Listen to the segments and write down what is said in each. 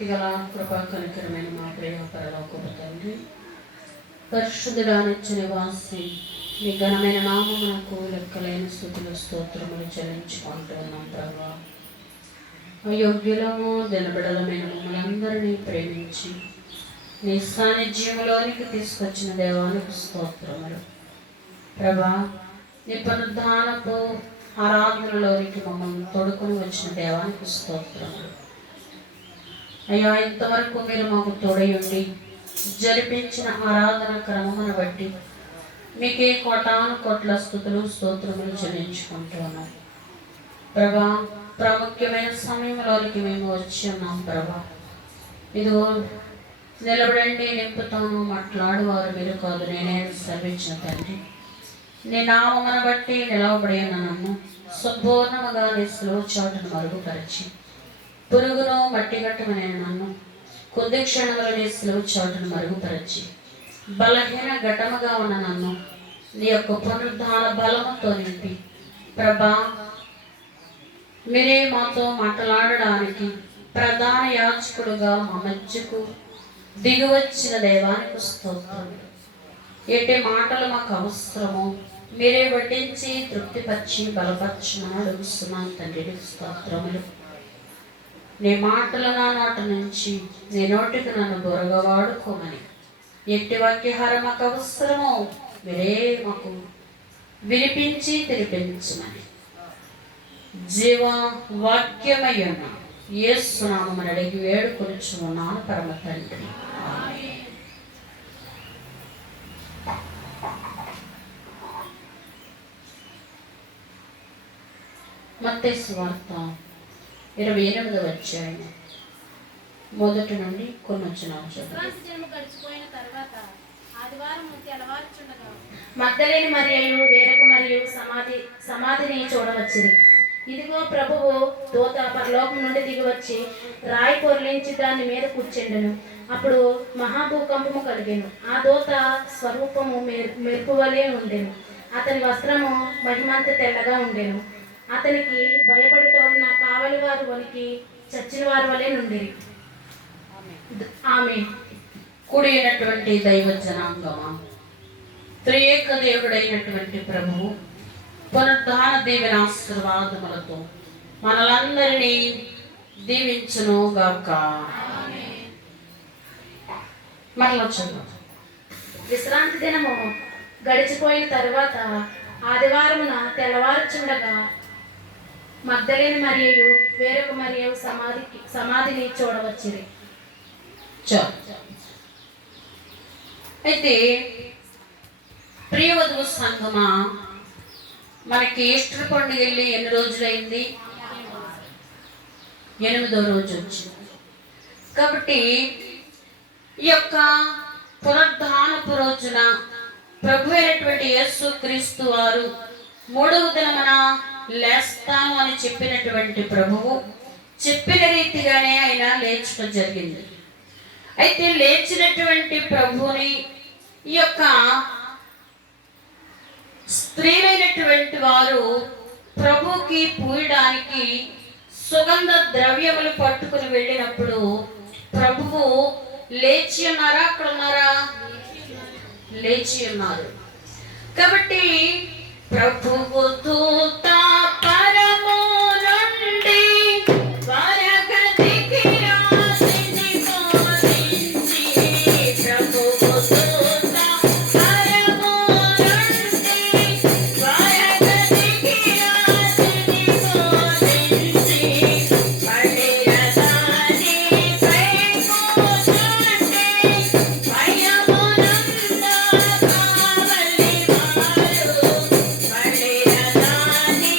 సర్వశక్తిగల కృపా కనికరమైన మా ప్రియ పరలోకపు తండ్రి, పరిశుద్ధుడా నిత్య నివాసి మీ ఘనమైన నామమునకు లెక్కలేని స్తుతులు స్తోత్రములు చెల్లించుకుంటూ ఉన్నాం ప్రభా. అయోగ్యులము దినబిడలమైన మమ్మల్ని అందరినీ ప్రేమించి నీ సాన్నిధ్యములోనికి తీసుకొచ్చిన దేవానికి స్తోత్రములు ప్రభా. నీ పునరుద్ధానపు ఆరాధనలోనికి మమ్మల్ని తోడుకొని వచ్చిన దేవానికి స్తోత్రములు అయ్యా. ఇంతవరకు మీరు మాకు తోడయుండి జరిపించిన ఆరాధన క్రమమును బట్టి మీకే కోటాను కోట్ల స్తుతులు స్తోత్రములు చెల్లించుకుంటూ ఉన్నాం ప్రభా. ప్రాముఖ్యమైన సమయంలోనికి మేము వచ్చి ఉన్నాం ప్రభా. ఇదిగో నిలబడండి, నింపుతాను, మాట్లాడువారు మీరు కాదు నేనే సెలవిచ్చిన తండ్రి. నీ నామమును బట్టి నిలవబడిన నన్ను సంపూర్ణముగా నీ సులువు చాటును మరుగుపరిచి పురుగును మట్టిగట్టమనే నన్ను కొద్ది క్షణంలో నీ సులువు చాటును మరుగుపరిచి బలహీన ఘటముగా ఉన్న నన్ను నీ యొక్క పునరుద్ధాన బలముతో నింపి ప్రభా, మీరే మాతో మాట్లాడడానికి ప్రధాన యాజకుడుగా మా మధ్యకు దిగివచ్చిన దేవానికి స్తోత్రం. ఎట్టి మాటలు మాకు అవసరమో మీరే వడ్డించి తృప్తిపరిచి బలపరచమని అడుగుతున్నాను తండ్రి. స్తోత్రములు. నీ మాటలు నా నోట నుంచి నీ నోటికి నన్ను బొరగా వాడుకోమని, ఎట్టి వాక్యహారం మాకు అవసరమో మీరే మాకు వినిపించి తినిపించమని జీవ వాక్యమయ్యున్న యేసు నామమున అడిగి వేడుకొనుచున్నాను పరమ తండ్రి. మత్తయి సువార్త 28వ అధ్యాయం మొదటి నుండి కొన్ని వచనాలు చదువుతాం. మగ్దలేని మరియు వేరొక మరియు సమాధిని చూడవచ్చిరి. ఇదిగో ప్రభువు దూత పరలోకం నుండి దిగివచ్చి రాయి పొర్లించి దాని మీద కూర్చెండెను. అప్పుడు మహాభూకంపము కలిగెను. ఆ దూత స్వరూపము మెరుపు వలె ఉండెను. అతని వస్త్రము మహిమంత తెల్లగా ఉండెను. అతనికి భయపడుట వలన కావలి వారు వణికి చచ్చిన వారి వలె నుండిరి. ఆమె కూడి అయినటువంటి దైవ జనాంగమా, త్రియేక దేవుడైనటువంటి ప్రభువు పునరుద్ధాన దీవెన ఆశీర్వాదములతో మనలందరినీ దీవించును గాక. మరలా చదువు. విశ్రాంతి దినము గడిచిపోయిన తరువాత ఆదివారమున తెల్లవారుచుండగా మగ్దలేని మరియు వేరొక మరియు సమాధిని చూడవచ్చిరి. అయితే ప్రియవధువు సంగమా, మనకి ఈస్టర్ పండుగ వెళ్ళి ఎన్ని రోజులైంది? 8వ రోజు వచ్చింది. కాబట్టి ఈ యొక్క పునరుద్ధానపు రోజున ప్రభు అయినటువంటి యేసు క్రీస్తు వారు 3వ దినమున లేస్తాను అని చెప్పినటువంటి ప్రభువు చెప్పిన రీతిగానే ఆయన లేచడం జరిగింది. అయితే లేచినటువంటి ప్రభువుని ఈ యొక్క స్త్రీలైనటువంటి వారు ప్రభుకి పూయడానికి సుగంధ ద్రవ్యములు పట్టుకుని వెళ్ళినప్పుడు ప్రభువు లేచి ఉన్నారా? అక్కడ ఉన్నారా? లేచి ఉన్నారు. కాబట్టి ప్రభువు దూత పరము నుండి వరగతికి రాసిని బోధించి, ప్రభువు దూత పరము నుండి వరగతికి రాసిని బోధించి, పడిరదాని పై కూర్చుండి భయమునంద కావలి వారు, పడిరదాని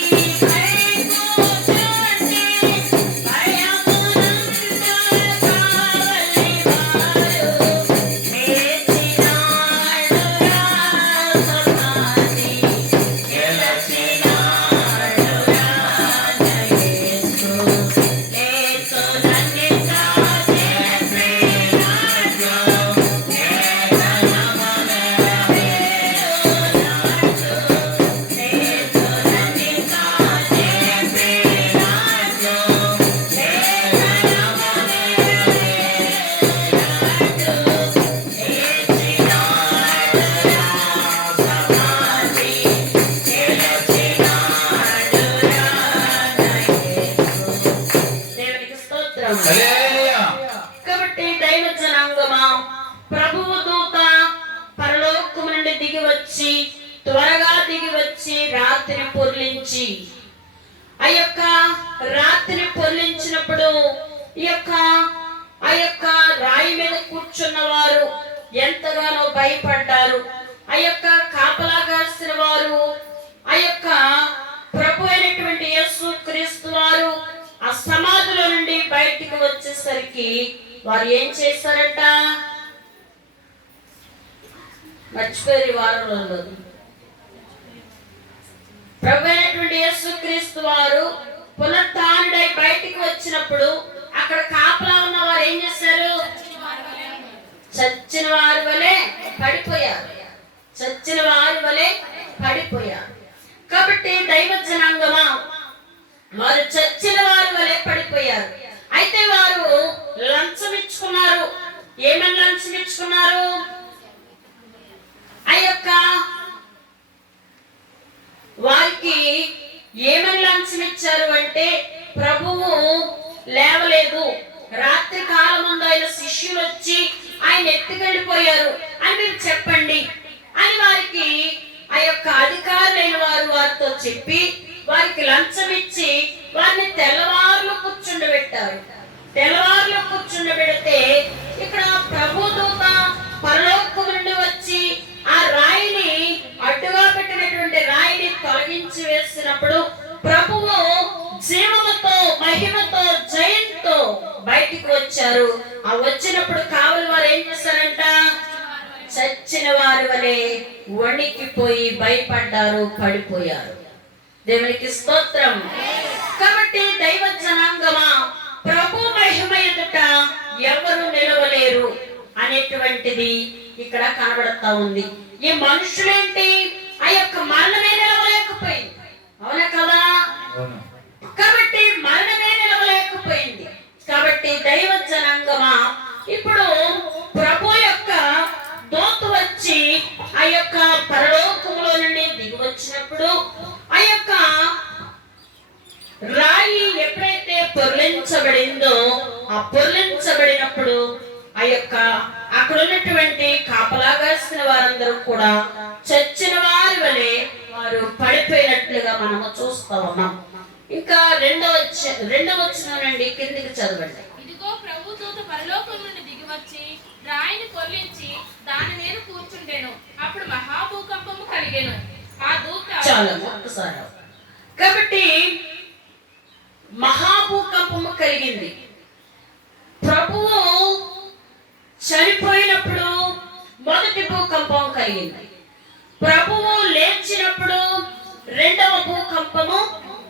హల్లెలూయా. కాబట్టి దైవ జనాంగమా, ప్రభువు దూత పరలోకము నుండి దిగి వచ్చి, త్వరగా దిగి వచ్చి రాత్రిని పొర్లించి, ఆ యొక్క రాత్రిని పొర్లించినప్పుడు ఆ యొక్క రాయి మీద కూర్చున్న వారు ఎంతగానో భయపడ్డారు. ఆ యొక్క కాపలా కాసిన వారు, ఆ యొక్క ప్రభు అయినటువంటి యేసు క్రీస్తు వారు ఆ సమాధిలో నుండి బయటికి వచ్చేసరికి వారు ఏం చేశారట? మర్చిపోయి వారంలో ప్రభు అయినటువంటి యేసు క్రీస్తు వారు పునరుత్థానుడై బయటికి వచ్చినప్పుడు అక్కడ కాపలా ఉన్న వారు ఏం చేశారు? చచ్చిన వారి వలె పడిపోయారు. చచ్చిన వారి వలె పడిపోయారు. కాబట్టి దైవ జనాంగమా, వారు చచ్చిన వారి వలె పడిపోయారు. అయితే వారు లంచం ఇచ్చుకున్నారు. ఏమని లంచం ఇచ్చుకున్నారు? ఆ యొక్క వారికి ఏమని లంచం ఇచ్చారు అంటే, ప్రభువు లేవలేదు, రాత్రి కాలం ముందు ఆయన శిష్యులు వచ్చి ఆయన ఎత్తుకెళ్ళిపోయారు అని మీరు చెప్పండి అని వారికి ఆ యొక్క అధికారులైన వారు వారితో చెప్పి వారికి లంచం ఇచ్చి వారిని తెల్లవారులు కూర్చుండబెట్టారు. తెల్లవారులు కూర్చుండబెడితే ఇక్కడ ప్రభు దూత పరలోకం నుండి వచ్చి ఆ రాయిని, అడ్డుగా పెట్టినటువంటి రాయిని తొలగించి వేసినప్పుడు ప్రభువు జీవముతో, మహిమతో, జయంతో బయటికి వచ్చారు. ఆ వచ్చినప్పుడు కావలి వారు ఏం చేశారంట? చచ్చిన వారి వలె వణికిపోయి భయపడ్డారు, పడిపోయారు. దేవునికి స్తోత్రం. కాబట్టి దైవ జనాంగమా, ప్రభు మహిమ ఎదుట ఎవరు నిలవలేరు అనేటువంటిది ఇక్కడ కనబడతా ఉంది. ఈ మనుషులేంటి? ఆ యొక్క మరణమే నిలవలేకపోయింది. అవునా కదా? కాబట్టి మరణమే నిలవలేకపోయింది. కాబట్టి దైవ జనాంగమా, ఇప్పుడు ప్రభు యొక్క దూత వచ్చి ఆ యొక్క పరలోకములో నుండి దిగి వచ్చినప్పుడు ఆ యొక్క రాయి ఎప్పుడైతే పొర్లించబడిందో, ఆ పొర్లించబడినప్పుడు ఆ యొక్క అక్కడ ఉన్నటువంటి కాపలా కాసిన వారందరూ కూడా చచ్చిన వారి వలె వారు పడిపోయినట్లుగా మనము చూస్తా ఉన్నాం. ఇంకా రెండవ వచనం నుండి కిందికి చదవండి. ఇదిగో ప్రభు దూత పరలోకం నుండి దిగి వచ్చి రాయిని పొర్లించి దాని మీద కూర్చుండెను. అప్పుడు మహాభూకంపము కలిగెను. ఆ దూత చాలా ఒక్కసారి. కాబట్టి మహాభూకంపము కలిగింది. ప్రభువు చనిపోయినప్పుడు మొదటి భూకంపం కలిగింది. ప్రభువు లేచినప్పుడు రెండవ భూకంపము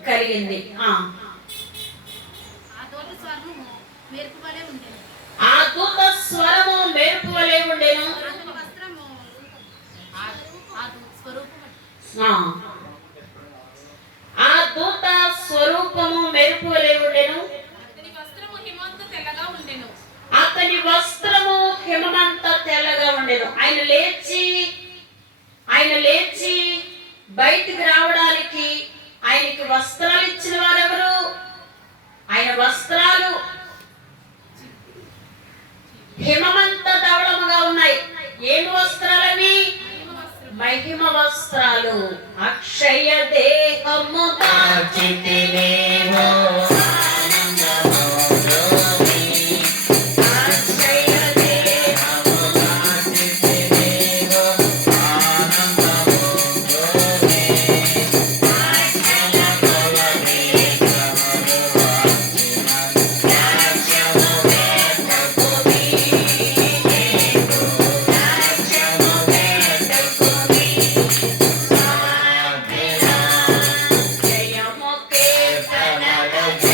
కలిగింది. ఆ దూత స్వరము మెరుపు వలె ఉండెను. ఆ దూత స్వరము మెరుపు వలె ఉండెను. అతని వస్త్రము హిమమంత తెల్లగా ఉండెను. ఆయన లేచి బయటికి రావడానికి ఆయనకి వస్త్రాలు ఇచ్చిన వారెవరు? ఆయన వస్త్రాలు హిమమంత ధవళముగా ఉన్నాయి. ఏమి వస్త్రాలవి? మహిమ వస్త్రాలు. అక్షయ దేహము దాచితివేమో జయము కీర్తనలు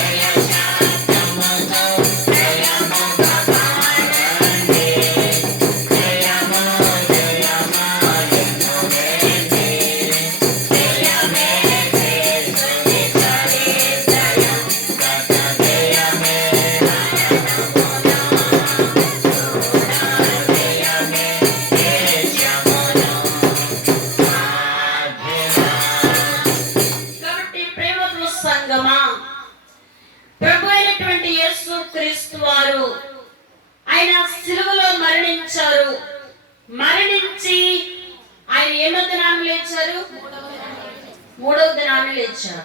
మరణించి ఆయన ఏమో దినాన్ని లేచారు, మూడవ దినాన్ని లేచారు.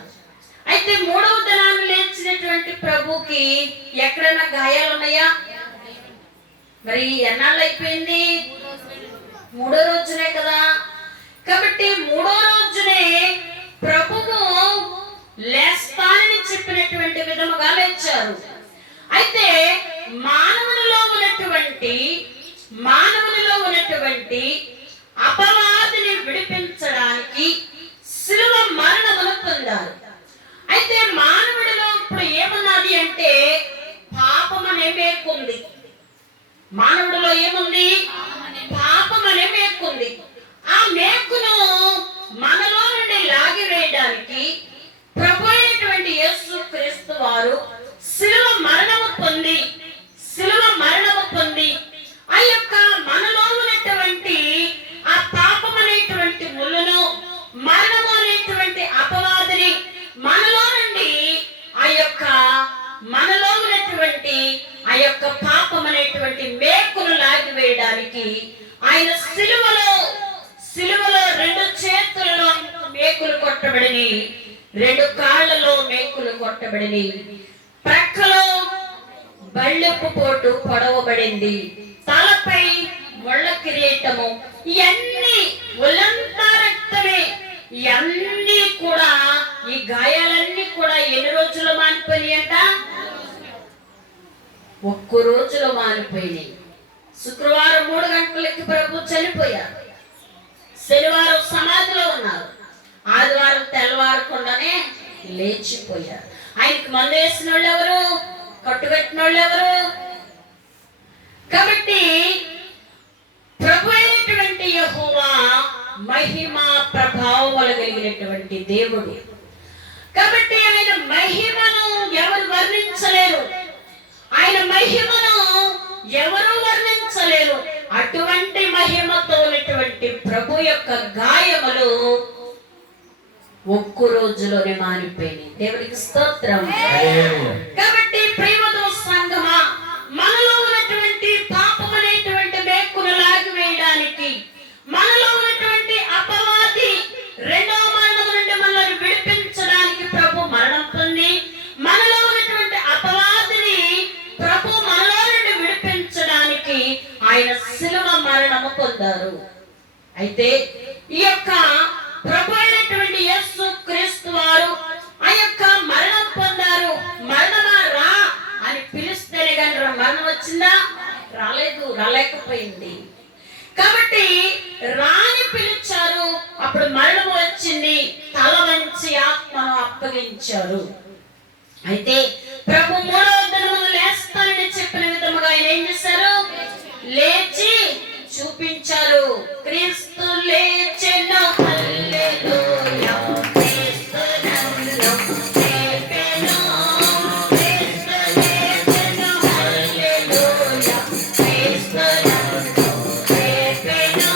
అయితే మూడవ దినాన్ని లేచినటువంటి ప్రభుకి ఎక్కడైనా గాయాలు ఉన్నాయా? మరి ఎన్నాళ్ళు అయిపోయింది? మూడో రోజునే కదా. కాబట్టి మూడో రోజునే ప్రభువు లేస్తానని చెప్పినటువంటి విధముగా లేచారు. అయితే మానవునిలో ఉన్నటువంటి అపవాదిని విడిపించడానికి శిలువ మరణమును పొందారు. అయితే మానవుడిలో ఇప్పుడు ఏమున్నది అంటే పాపం అనే మేకుంది. మానవుడిలో ఏముంది? పాపం అనే మేకుంది. ఆ మేకును మనలో నుండి లాగివేయడానికి ప్రభు అయినటువంటి యేసు క్రీస్తు వారు శిలువ మరణము పొంది ఆ యొక్క మనలో ఉన్నటువంటి ఆ పాపం అనేటువంటి ముళ్ళును, మరణము అనేటువంటి అపవాదిని మనలో నుండి మనలో ఉన్నటువంటి ఆ యొక్క పాపం అనేటువంటి మేకును లాగివేయడానికి ఆయన సిలువలో 2 చేతులలో మేకులు కొట్టబడిని, 2 కాళ్ళలో మేకులు కొట్టబడిని, ప్రక్కలో బళ్ళెపు పోటు పొడవబడింది, తలపై ముళ్ళ కిరీటము, ఇవన్నీ ఒళ్ళంతా రక్తమే. ఇవన్నీ కూడా, ఈ గాయాలన్నీ కూడా ఎన్ని రోజులు మానిపోయినాయి అంట? 1 రోజులో మానిపోయినాయి. శుక్రవారం 3 గంటలకి ప్రభు చనిపోయారు. శనివారం సమాధిలో ఉన్నారు. ఆదివారం తెల్లవారకుండానే లేచిపోయారు. ఆయనకి మందు వేసిన వాళ్ళు ఎవరు? కట్టుబెట్టిన వాళ్ళు ఎవరు? కాబట్టి ప్రభు అయినటువంటి యెహోవా మహిమ ప్రభావములు కలిగినటువంటి దేవుడు. కాబట్టి ఆయన మహిమను ఎవరు వర్ణించలేరు. ఆయన మహిమను ఎవరు వర్ణించలేరు. అటువంటి మహిమతో ఉన్నటువంటి ప్రభు యొక్క గాయములు 1 రోజులోనే మానిపోయినాయి. దేవుడికి స్తోత్రం. కాబట్టి ప్రియమైన సంఘమా, మనలో ఉన్నటువంటి పాపం అనేటువంటి మేకును లాగివేయడానికి, మనలో ఉన్నటువంటి అపవాది రెండవ మరణం నుండి మనల్ని విడిపించడానికి ప్రభు మరణం పొంది, మనలో ఉన్నటువంటి అపవాదిని ప్రభు మనలో నుండి విడిపించడానికి ఆయన శిలువ మరణము పొందారు. అయితే ఈ యొక్క ప్రభు అయినటువంటి యేసు క్రీస్తు వారు ఆ యొక్క మరణం పొందారు. మరణమా రా అని పిలిస్తేనే కానీ మరణం వచ్చిందా? రాలేకపోయింది. కాబట్టి రాని పిలిచారు, అప్పుడు మరణం వచ్చింది. తల వంచి ఆత్మను అప్పగించారు. అయితే ప్రభు 3వ దినమున లేస్తానని చెప్పిన విధముగా ఆయన ఏం చేశారు? లేచి చూపించారు. క్రీస్తు లేచెను, హల్లెలూయా. క్రీస్తు నన్ను లేపెను, క్రీస్తు లేచెను, హల్లెలూయా. క్రీస్తు నన్ను లేపెను.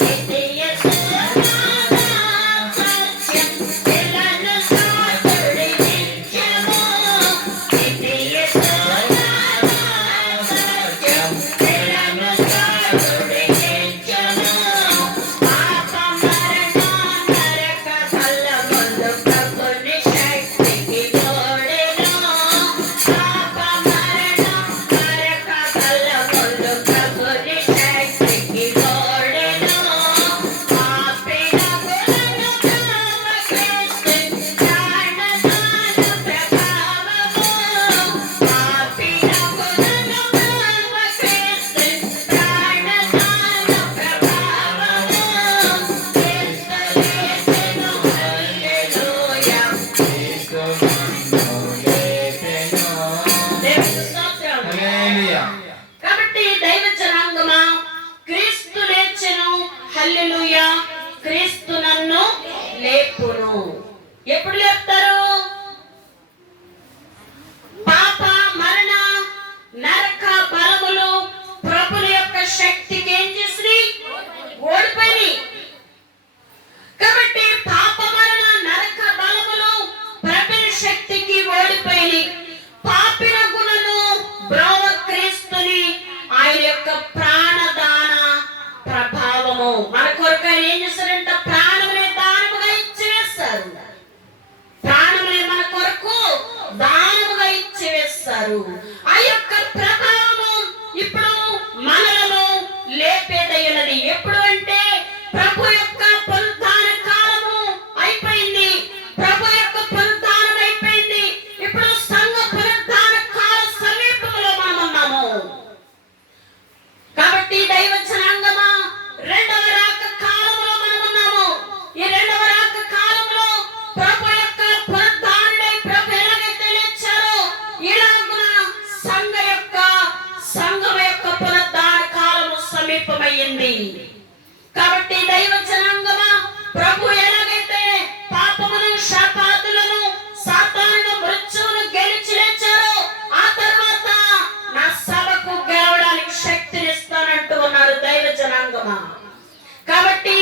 నిత్య సత్యం ఎలను సాటుడి నిత్యము. నిత్య సత్యం ఎలను సాటుడి నిత్యము. పాప మరణ నరక కల్లములు ప్రభుని శక్తికి తోడెను. పాప మరణ నరక కల్లములు ప్రభుని శక్తికి తోడెను. పాపినకులను బ్రహ్మ క్రీస్తు ప్రాణదాన ప్రభావము. పాపినకులను బ్రహ్మ క్రీస్తు ప్రాణదాన ప్రభావము. క్రీస్తు లేచెను, హల్లెలూయా. దేవునికి స్తోత్రం. కాబట్టి దైవ జనాంగమా, క్రీస్తు లేచెను, హల్లెలూయా. క్రీస్తు నన్ను లేపును. ఎప్పుడు లేపుతారు? పాప మరణ నరక బలములు ప్రభుని యొక్క శక్తికి ఏం చేసి ఓడిపోయి. కాబట్టి పాప మరణ నరక బలములు ప్రభుని శక్తికి ఓడిపోయి. పాపిన గుణను బ్రహ్మ క్రీస్తుని ఆయన యొక్క ప్రాణదాన ఏం చేశారంట? ప్రాణమునే దానముగా ఇచ్చివేస్తారు. ప్రాణమునే మన కొరకు దానముగా ఇచ్చివేస్తారు. ఆ యొక్క ప్రభావము ఇప్పుడు మనలను లేపేదయ్యున్నది. ఎప్పుడు అంటే ప్రభు యొక్క పునరుద్ధాన కాలము అయిపోయింది. ప్రభు యొక్క పునరుద్ధానం అయిపోయింది. ఇప్పుడు సంఘ పునరుద్ధాన కాల సమీపంలో మనం ఉన్నాము. కాబట్టి దైవ జనాంగమా, రెండవ రాక కాలంలో మనం ఉన్నాము. ఈ రెండవ రాక కాలంలో ప్రభు యొక్క పునరుద్ధానుడై ప్రభు ఎలాగైతే లేచారో ఇలాగున సంఘం యొక్క పునరుద్ధాన కాలము సమీపమయ్యింది. కాబట్టి దైవ జనాంగమా, ప్రభు ఎలాగైతే పాపమును, శాపాదులను, సాతానును, మృత్యువును గెలిచి లేచారో ఆ తర్వాత నా సభకు గెలవడానికి శక్తినిస్తానంటూ ఉన్నారు దైవ జనాంగమా. కాబట్టి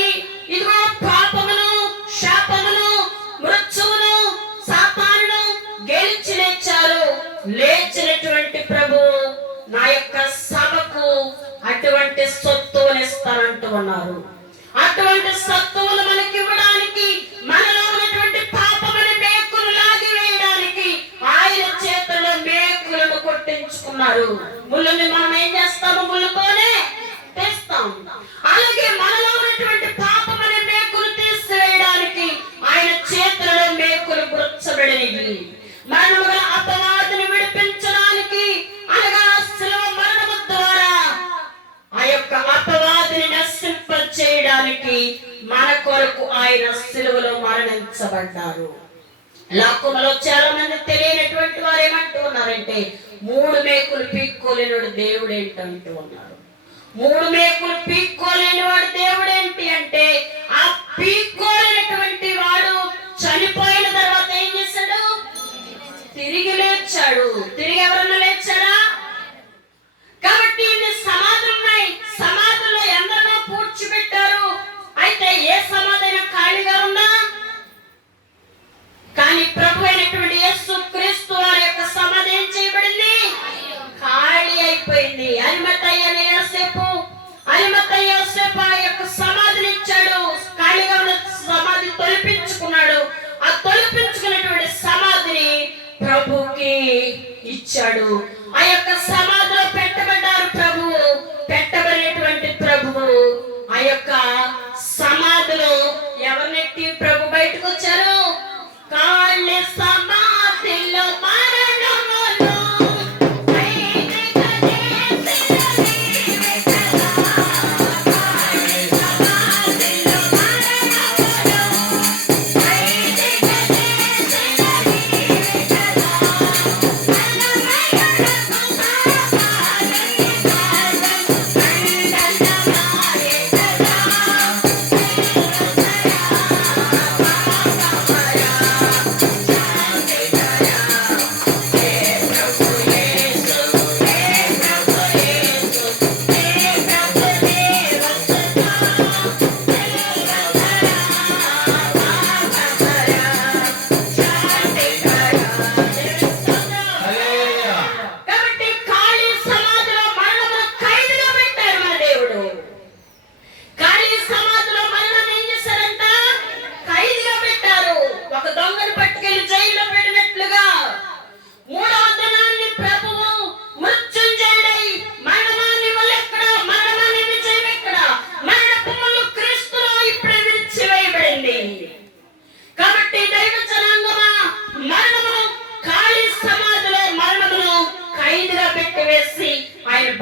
ఇదిగో పాపమును, శాపమును, మృత్యువును, సాతానును గెలిచి లేచారు. లేచినటువంటి ప్రభు నా యొక్క సభకు అటువంటి సొత్తువులు ఇస్తానంటూ ఉన్నారు. అటువంటి సత్తువులు మనకి ఇవ్వడానికి, మనలో ఉన్నటువంటి పాపమని మేకులు లాగి వేయడానికి ఆయన చేతుల్లో మేకులను కొట్టించుకున్నారు. ముళ్ళని మనం ఏం చేస్తాము? ముళ్ళుతోనే తెస్తాం. అలాగే మనలో ఉన్నటువంటి పాపమని మేకులు తీసివేయడానికి ఆయన చేతులలో మేకులు గుర్చబడినవి. మరణముల అపవాదిని విడిపించడానికి, అనగా శిలువ మరణము ద్వారా ఆ యొక్క అపవాదిని నశింప చేయడానికి మన కొరకు ఆయన శిలువలో మరణించబడ్డారు. లోకంలో చాలా మంది తెలియనటువంటి వారు ఏమంటూ ఉన్నారంటే, 3 మేకులు పీక్కోలేనివాడు దేవుడు ఏంటంటూ ఉన్నారు. 3 మేకులు పీక్కోలేని వాడు దేవుడు ఏంటి అంటే, ఆ పీక్కోలేనటువంటి వాడు చనిపోయిన తర్వాత ఏం చేశాడు? తిరిగి లేచాడు. తిరిగి ఎవరన్నా లేచారా? కాబట్టి ఇన్ని సమాధులు ఉన్నాయి. సమాధుల్లో ఎందరో పూడ్చిపెట్టారు. అయితే ఏ సమాధైనా ఖాళీగా ఉందా? కానీ ప్రభు అయినటువంటి యేసు క్రీస్తు వారి యొక్క సమాధి ఏం చేయబడింది? ఖాళీ అయిపోయింది. అరిమతయ్య యోసేపు ఆ యొక్క సమాధిని ఇచ్చాడు. ఖాళీగా ఉన్న సమాధి తొలిపించుకున్నాడు. ఆ తొలిపించుకున్నటువంటి సమాధిని ప్రభుకి ఇచ్చాడు. ఆ యొక్క సమాధిలో పెట్టబడ్డారు ప్రభువు. పెట్టబడినటువంటి ప్రభువు ఆ యొక్క సమాధిలో ఎవరినెట్టి ప్రభు బయటకు వచ్చారు? కాళ్ళ సమాధిలో మరణములో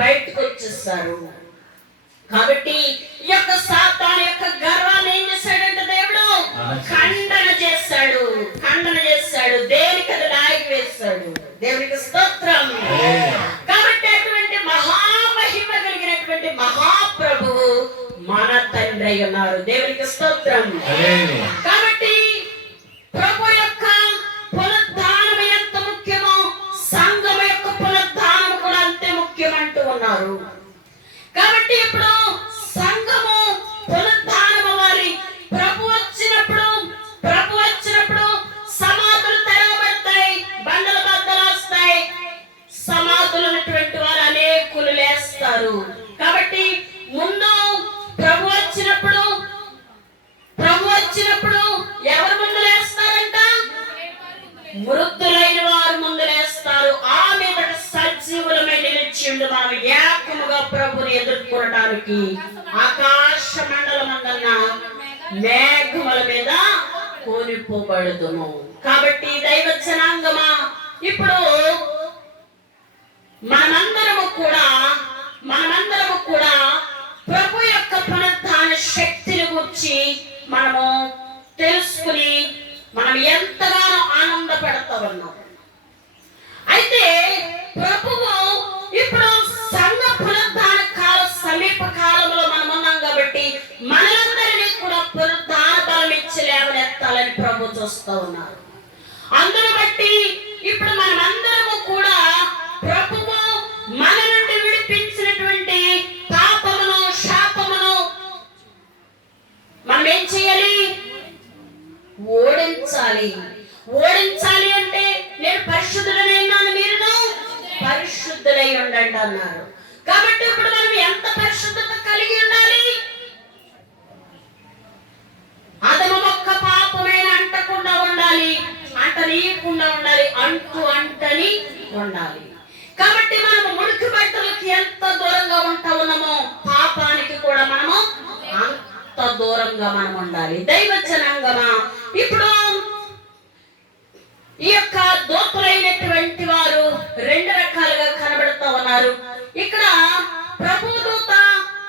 బయటకు వచ్చేస్తారు. కాబట్టి ఈ యొక్క సాతాను యొక్క గర్వాన్ని ఏం చేశాడంటే దేవుడు ఖండన చేశాడు. దేనికి అది లాగి వేస్తాడు. దేవునికి స్తోత్రం. కాబట్టి అటువంటి మహామహిమ కలిగినటువంటి మహాప్రభువు మన తండ్రి అయి ఉన్నారు. దేవునికి స్తోత్రం. కాబట్టి ప్రభు యొక్క పునరుద్ధానం ఎంత ముఖ్యమో సంఘం యొక్క పునరుద్ధానం కూడా అంతే ముఖ్యమంటూ ఉన్నారు. కాబట్టి ఇప్పుడు సంఘము పునరుద్ధానం అవ్వాలి. ప్రభు వచ్చినప్పుడు సమాధులు తెరవబడతాయి, బండల బద్దలు వస్తాయి, సమాధులు ఉన్నటువంటి వారు అనేకులు లేస్తారు. కాబట్టి ముందు ప్రభు వచ్చినప్పుడు ఉండి మనం ఏకముగా ప్రభుని ఎదుర్కొనడానికి ఆకాశ మండలమందన్న మేఘముల మీద కొనిపోబడుదును. కాబట్టి దైవ జనాంగమా, ఇప్పుడు మనమందరము కూడా ప్రభు యొక్క పునరుద్ధాన శక్తిని గురించి మనము తెలుసుకుని మనం ఎంతగానో ఆనందపడతా ఉన్నాం. అయితే ప్రభువు ఇప్పుడు సంఘ పునరుద్ధాన కాల సమీప కాలంలో మనం ఉన్నాం కాబట్టి మనందరినీ కూడా పునరుద్ధాన బలం ఇచ్చి లేవనెత్తాలని ప్రభు చూస్తూ ఉన్నారు. అందును బట్టి ఇప్పుడు మనమందరము కూడా ప్రభువు మన నుండి విడిపించినటువంటి పాపమును శాపమును మనం ఏం చేయాలి? ఓడించాలి అంటే నేను పరిశుద్ధుడనైనాను, మీరు పరిశుద్ధులై ఉండండి అన్నారు. కాబట్టి ఇప్పుడు మనం ఎంత పరిశుద్ధత కలిగి ఉండాలి? అదము ఒక్క పాపమైన అంటకుండా ఉండాలి, అంటనీయకుండా ఉండాలి, అంటని ఉండాలి. కాబట్టి మనము మురికి బట్టలకి ఎంత దూరంగా ఉంటా ఉన్నామో పాపానికి కూడా మనము అంత దూరంగా మనం ఉండాలి. దైవ జనాంగమా, ఇప్పుడు ఈ యొక్క దూతలైనటువంటి వారు రెండు రకాలుగా కనబడుతూ ఉన్నారు. ఇక్కడ ప్రభుదూత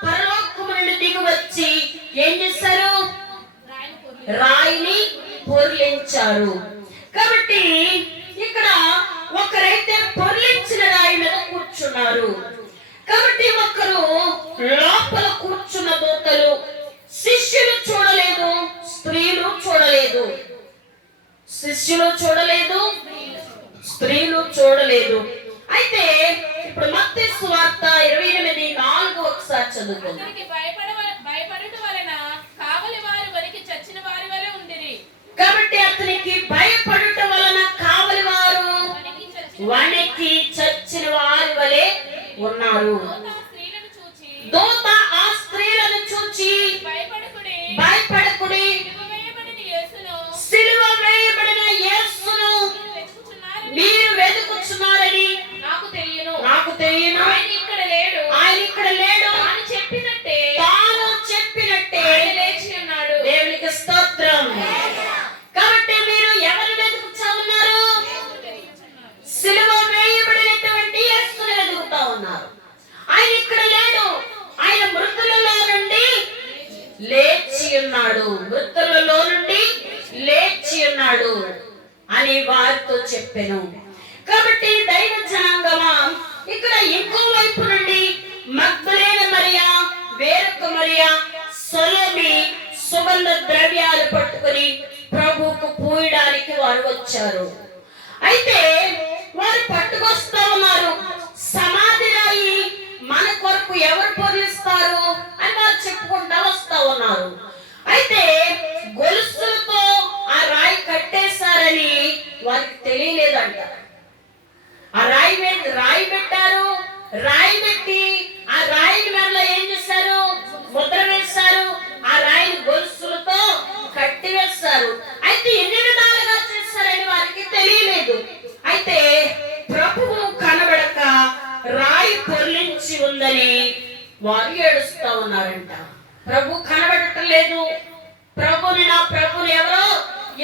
పరలోకము నుండి దిగి వచ్చి ఏం చేశారు? రాయిని పొర్లించారు. కాబట్టి ఇక్కడ ఒకరైతే పొర్లించిన రాయి మీద కూర్చున్నారు. కాబట్టి ఒకరు లోపల కూర్చున్న దూతలు శిష్యులు చూడలేదు, స్త్రీలు చూడలేదు. అయితే ఇప్పుడు మత్తయి సువార్త 28:4 ఒకసారి చదువుకుందాం. కాబట్టి అతనికి భయపడుట వలన కావలి వారు వణికి చచ్చిన వారి వలె ఉన్నారు. దూత ఆ స్త్రీలను చూచి భయపడకుడి, సిలువ వేయబడిన యేసును మీరు వెతుకుచున్నారని నాకు తెలియను. ఆయన ఇక్కడ లేడు అని తాను చెప్పినట్టే లేచి ఉన్నాడు. దేవునికి స్తోత్రం. కాబట్టి మీరు ఎవరు వెతుకుతా ఉన్నారు? సిలువ వేయబడినటువంటి యేసును వెతుకుతా ఉన్నారు. ఆయన ఇక్కడ లేడు, ఆయన మృతులలో నుండి లేచి ఉన్నాడు అని వారితో చెప్పెను. కాబట్టి దైవ జనాంగమా, ఇక్కడ ఇంకో వైపు నుండి మగ్దలేనే మరియా, వేరొక మరియా, సొలొమి సుగంధ ద్రవ్యాలు పట్టుకుని ప్రభువుకు పూయడానికి వారు వచ్చారు. అయితే వారు పట్టుకొస్తా ఉన్నారు. సమాధి రాయి మన కొరకు ఎవరు పొర్లిస్తారు అని వారు చెప్పుకుంటా వస్తా ఉన్నారు. అయితే గొలుసులతో ఆ రాయి కట్టేశారని వారికి తెలియలేదంట. ఆ రాయి పెట్టారు. రాయి పెట్టి ఆ రాయిని మెడలో ఏం చేశారు? ముద్ర వేశారు. ఆ రాయిని గొలుసులతో కట్టి వేశారు. అయితే ఎన్ని విధాలుగా చేశారని వారికి తెలియలేదు. అయితే ప్రభువు కనబడక రాయి పొర్లించి ఉందని వారు ఏడుస్తా ఉన్నారంట. ప్రభు కనబడటం లేదు. నా ప్రభుని ఎవరో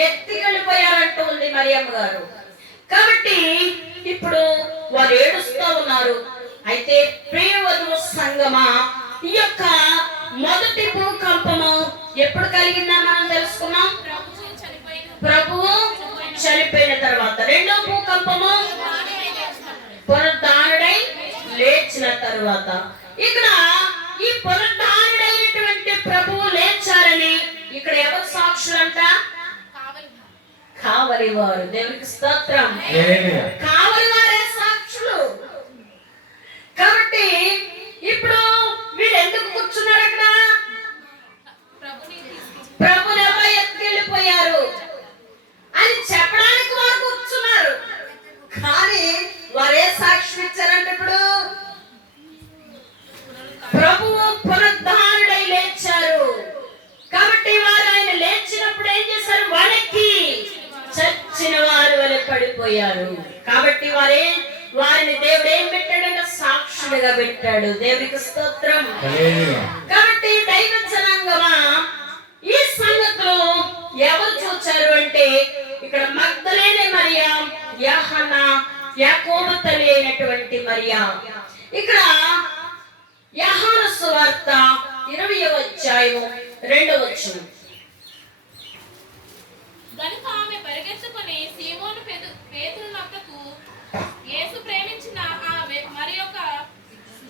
ఎత్తికెళ్ళిపోయారంటూ ఉంది మరియమ్మ గారు. కాబట్టి ఇప్పుడు వారు ఏడుస్తా ఉన్నారు. అయితే ప్రియవధువు సంగమా, ఈ యొక్క మొదటి భూకంపము ఎప్పుడు కలిగిందని మనం తెలుసుకున్నాం. ప్రభువు చనిపోయిన తర్వాత. రెండో భూకంపము పునరుద్ధానుడై లేచిన తర్వాత. ఇక్కడ ఈ పునరుద్ధానుడైనటువంటి ప్రభువు లేచారని ఇక్కడ ఎవరు సాక్షులంట? కావలి వారు. దేవునికి స్తోత్రం. కావలి వారే సాక్షులు. కాబట్టి ఇప్పుడు వీళ్ళు ఎందుకు కూర్చున్నారు అక్కడ? ప్రభుని ఎవరో ఎత్తుకెళ్ళిపోయారు అని చెప్పడానికి వారు కూర్చున్నారు. కానీ వారే సాక్షి ఇచ్చారంటే ఇప్పుడు ప్రభువు పునరుద్ధానుడై లేచారు. కాబట్టి వారు ఆయన లేచినప్పుడు ఏం చేశారు? వణికి చచ్చిన వారి వలె పడిపోయారు. కాబట్టి వారిని దేవుడు ఏం పెట్టాడంటే సాక్షి దాసుడిగా పెట్టాడు. దేవునికి స్తోత్రం. కాబట్టి దైవ జనాంగమా ఈ సంగతులు ఎవరు చూచారు అంటే ఇక్కడ మగ్దలేనే మరియా, యోహన్నా, యాకోబు తల్లి అయినటువంటి మరియా. ఇక్కడ యోహాను సువార్త 20వ అధ్యాయం 2వ వచనం. గనుక ఆమె పరిగెత్తుకొని సీమోను పేతురు నొద్దకు యేసు ప్రేమించిన మరి యొక్క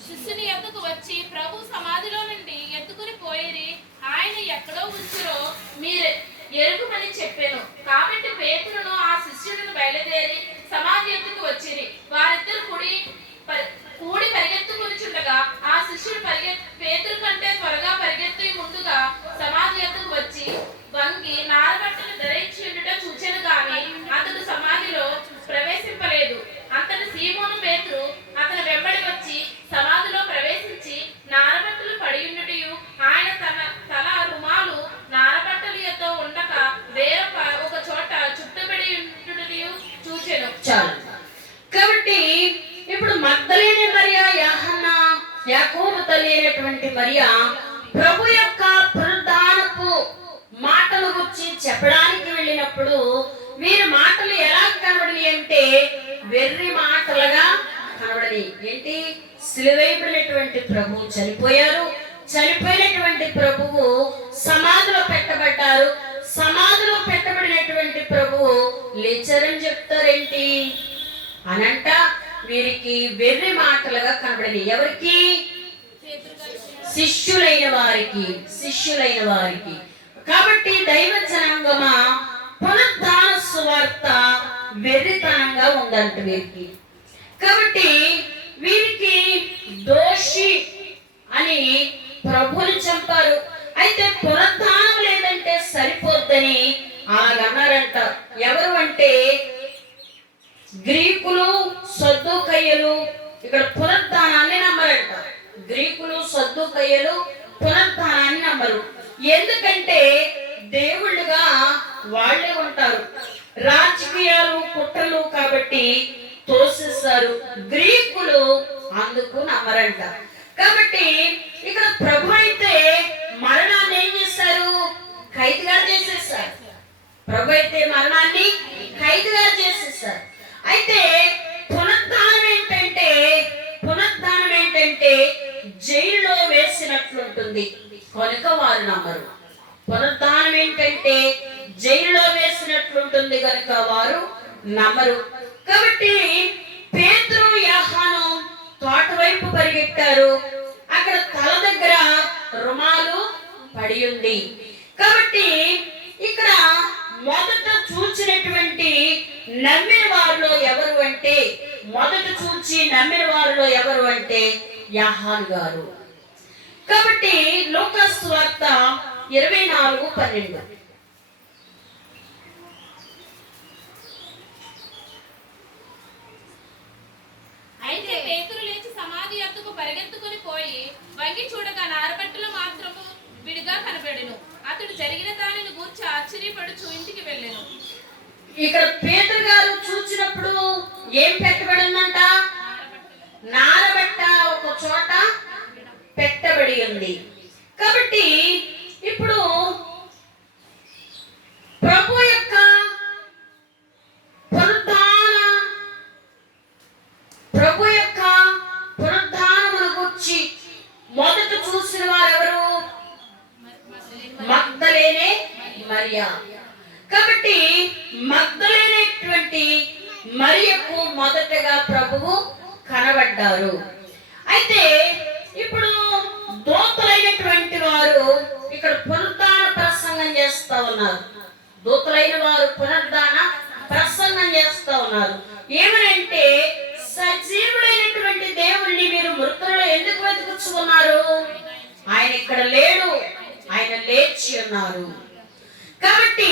శిష్యుని ఎద్దుకు వచ్చి ప్రభు సమాధిలో నుండి ఎత్తుకుని పోయిరి, ఆయన ఎక్కడో ఉంచురో మీరు ఎరుగుమని చెప్పాను. కాబట్టి పేతురును ఆ శిష్యుడిని బయలుదేరి సమాధి ఎద్దుకు వచ్చిరి. వారిద్దరు కూడి పరిగెత్తుకునిచుండగా ఆ శిష్యుడు పేతురు కంటే త్వరగా పరిగెత్తి ముందుగా సమాధి ఎద్దుకు వచ్చి వంగి నారబట్టలు ధరించి ఉండుట చూచెను గాని అతడు సమాధిలో ప్రవేశింపలేదు. అంతటి సీమోను పేతురు అతను వెంబడి వచ్చి సమాధిలో ప్రవేశించి నారబట్టలు పడియుండుటయు ఆయన తల రుమాలు నారబట్టలు ఎతో ఉండక వేరొక ఒక చోట చుట్టుబడి ఉండుటయు చూచెను. కాబట్టి ఇప్పుడు మగ్దలేనే మరియా, యోహన్నా, యాకోబు తల్లి అయినటువంటి మరియా ప్రభు యొక్క పునరుద్ధానపు మాటలు గురించి చెప్పడానికి వెళ్ళినప్పుడు వీరి మాటలు ఎలా కనబడి అంటే వెర్రి మాటలుగా కనబడి. ఏంటి? సిలువైబడినటువంటి ప్రభు చనిపోయారు, చనిపోయినటువంటి ప్రభువు సమాధిలో పెట్టబడ్డారు, సమాధిలో పెట్టబడినటువంటి ప్రభువు లేచారని చెప్తారేంటి అనంట వీరికి వెర్రి మాటలుగా కనబడి. ఎవరికి? శిష్యులైన వారికి. కాబట్టి దైవ జనాంగమా పునరుద్ధాన సువార్త వెర్రితనంగా ఉందంట వీరికి. కాబట్టి వీరికి దోషి అని ప్రభుని చంపారు. అయితే పునరుద్ధానం లేదంటే సరిపోద్దని అలాగన్నారంట. ఎవరు అంటే గ్రీకులు, సద్దూకయ్యలు ఇక్కడ పునరుద్ధానాన్ని నమ్మరంట. గ్రీకులు, సద్దూకయ్యలు పునరుద్ధానాన్ని నమ్మరు. ఎందుకంటే దేవుళ్ళుగా వాళ్ళే ఉంటారు. రాజకీయాలు, కుట్రలు కాబట్టి తోసేస్తారు. గ్రీకులు అందుకు నమ్మరంట. కాబట్టి ఇక్కడ ప్రభు అయితే మరణాన్ని ఏం చేస్తారు? ఖైదుగా చేసేస్తారు. ప్రభు అయితే మరణాన్ని ఖైదుగా చేసేస్తారు. అయితే పునరుద్ధానం ఏంటంటే జైల్లో వేసినట్లుంటుంది కనుక వారు నమ్మరు. పునరుద్ధానం ఏంటంటే జైల్లో వేసినట్లుంటుంది కనుక వారు నమ్మరు. కాబట్టి పేతురు, యోహాను తోట వైపు పరిగెట్టారు. అక్కడ తల దగ్గర రుమాలు పడి ఉంది. కాబట్టి ఇక్కడ మొదట చూచినటువంటి నమ్మిన వారిలో ఎవరు అంటే యోహాను గారు. కాబట్టి లూకా సువార్త 24:12. అయితే పేతురు లేచి సమాధి ఎద్దుకు పరిగెత్తుకుని పోయి వంగి చూడగా నారబట్టలు మాత్రము విడిగా కనబడెను. అతడు జరిగిన దానిని గూర్చి ఆశ్చర్యపడుచు ఇంటికి వెళ్ళెను. ఇక్కడ పేతురు గారు చూసినప్పుడు ఏం పెట్టబడిందంట? నారబట్ట ఒక చోట పెట్టబడి ఉంది. కాబట్టి ఇప్పుడు ప్రభు యొక్క పునరుద్ధానమును గురించి మొదట చూసిన వారెవరు? మగ్దలేనే మరియా. కాబట్టి మగ్దలేనటువంటి మరియకు మొదటగా ప్రభువు కనబడ్డారు. అయితే ఇప్పుడు దూతలైనటువంటి వారు ఇక్కడ పునరుద్ధాన ప్రసంగం చేస్తా ఉన్నారు. దూతలైన వారు పునరుద్ధాన ప్రసంగం చేస్తా ఉన్నారు. ఏమనంటే సజీవుడైనటువంటి దేవుణ్ణి మీరు మృతుల్లో ఎందుకు వెతుకుచున్నారు? ఆయన ఇక్కడ లేడు, ఆయన లేచి ఉన్నారు. కాబట్టి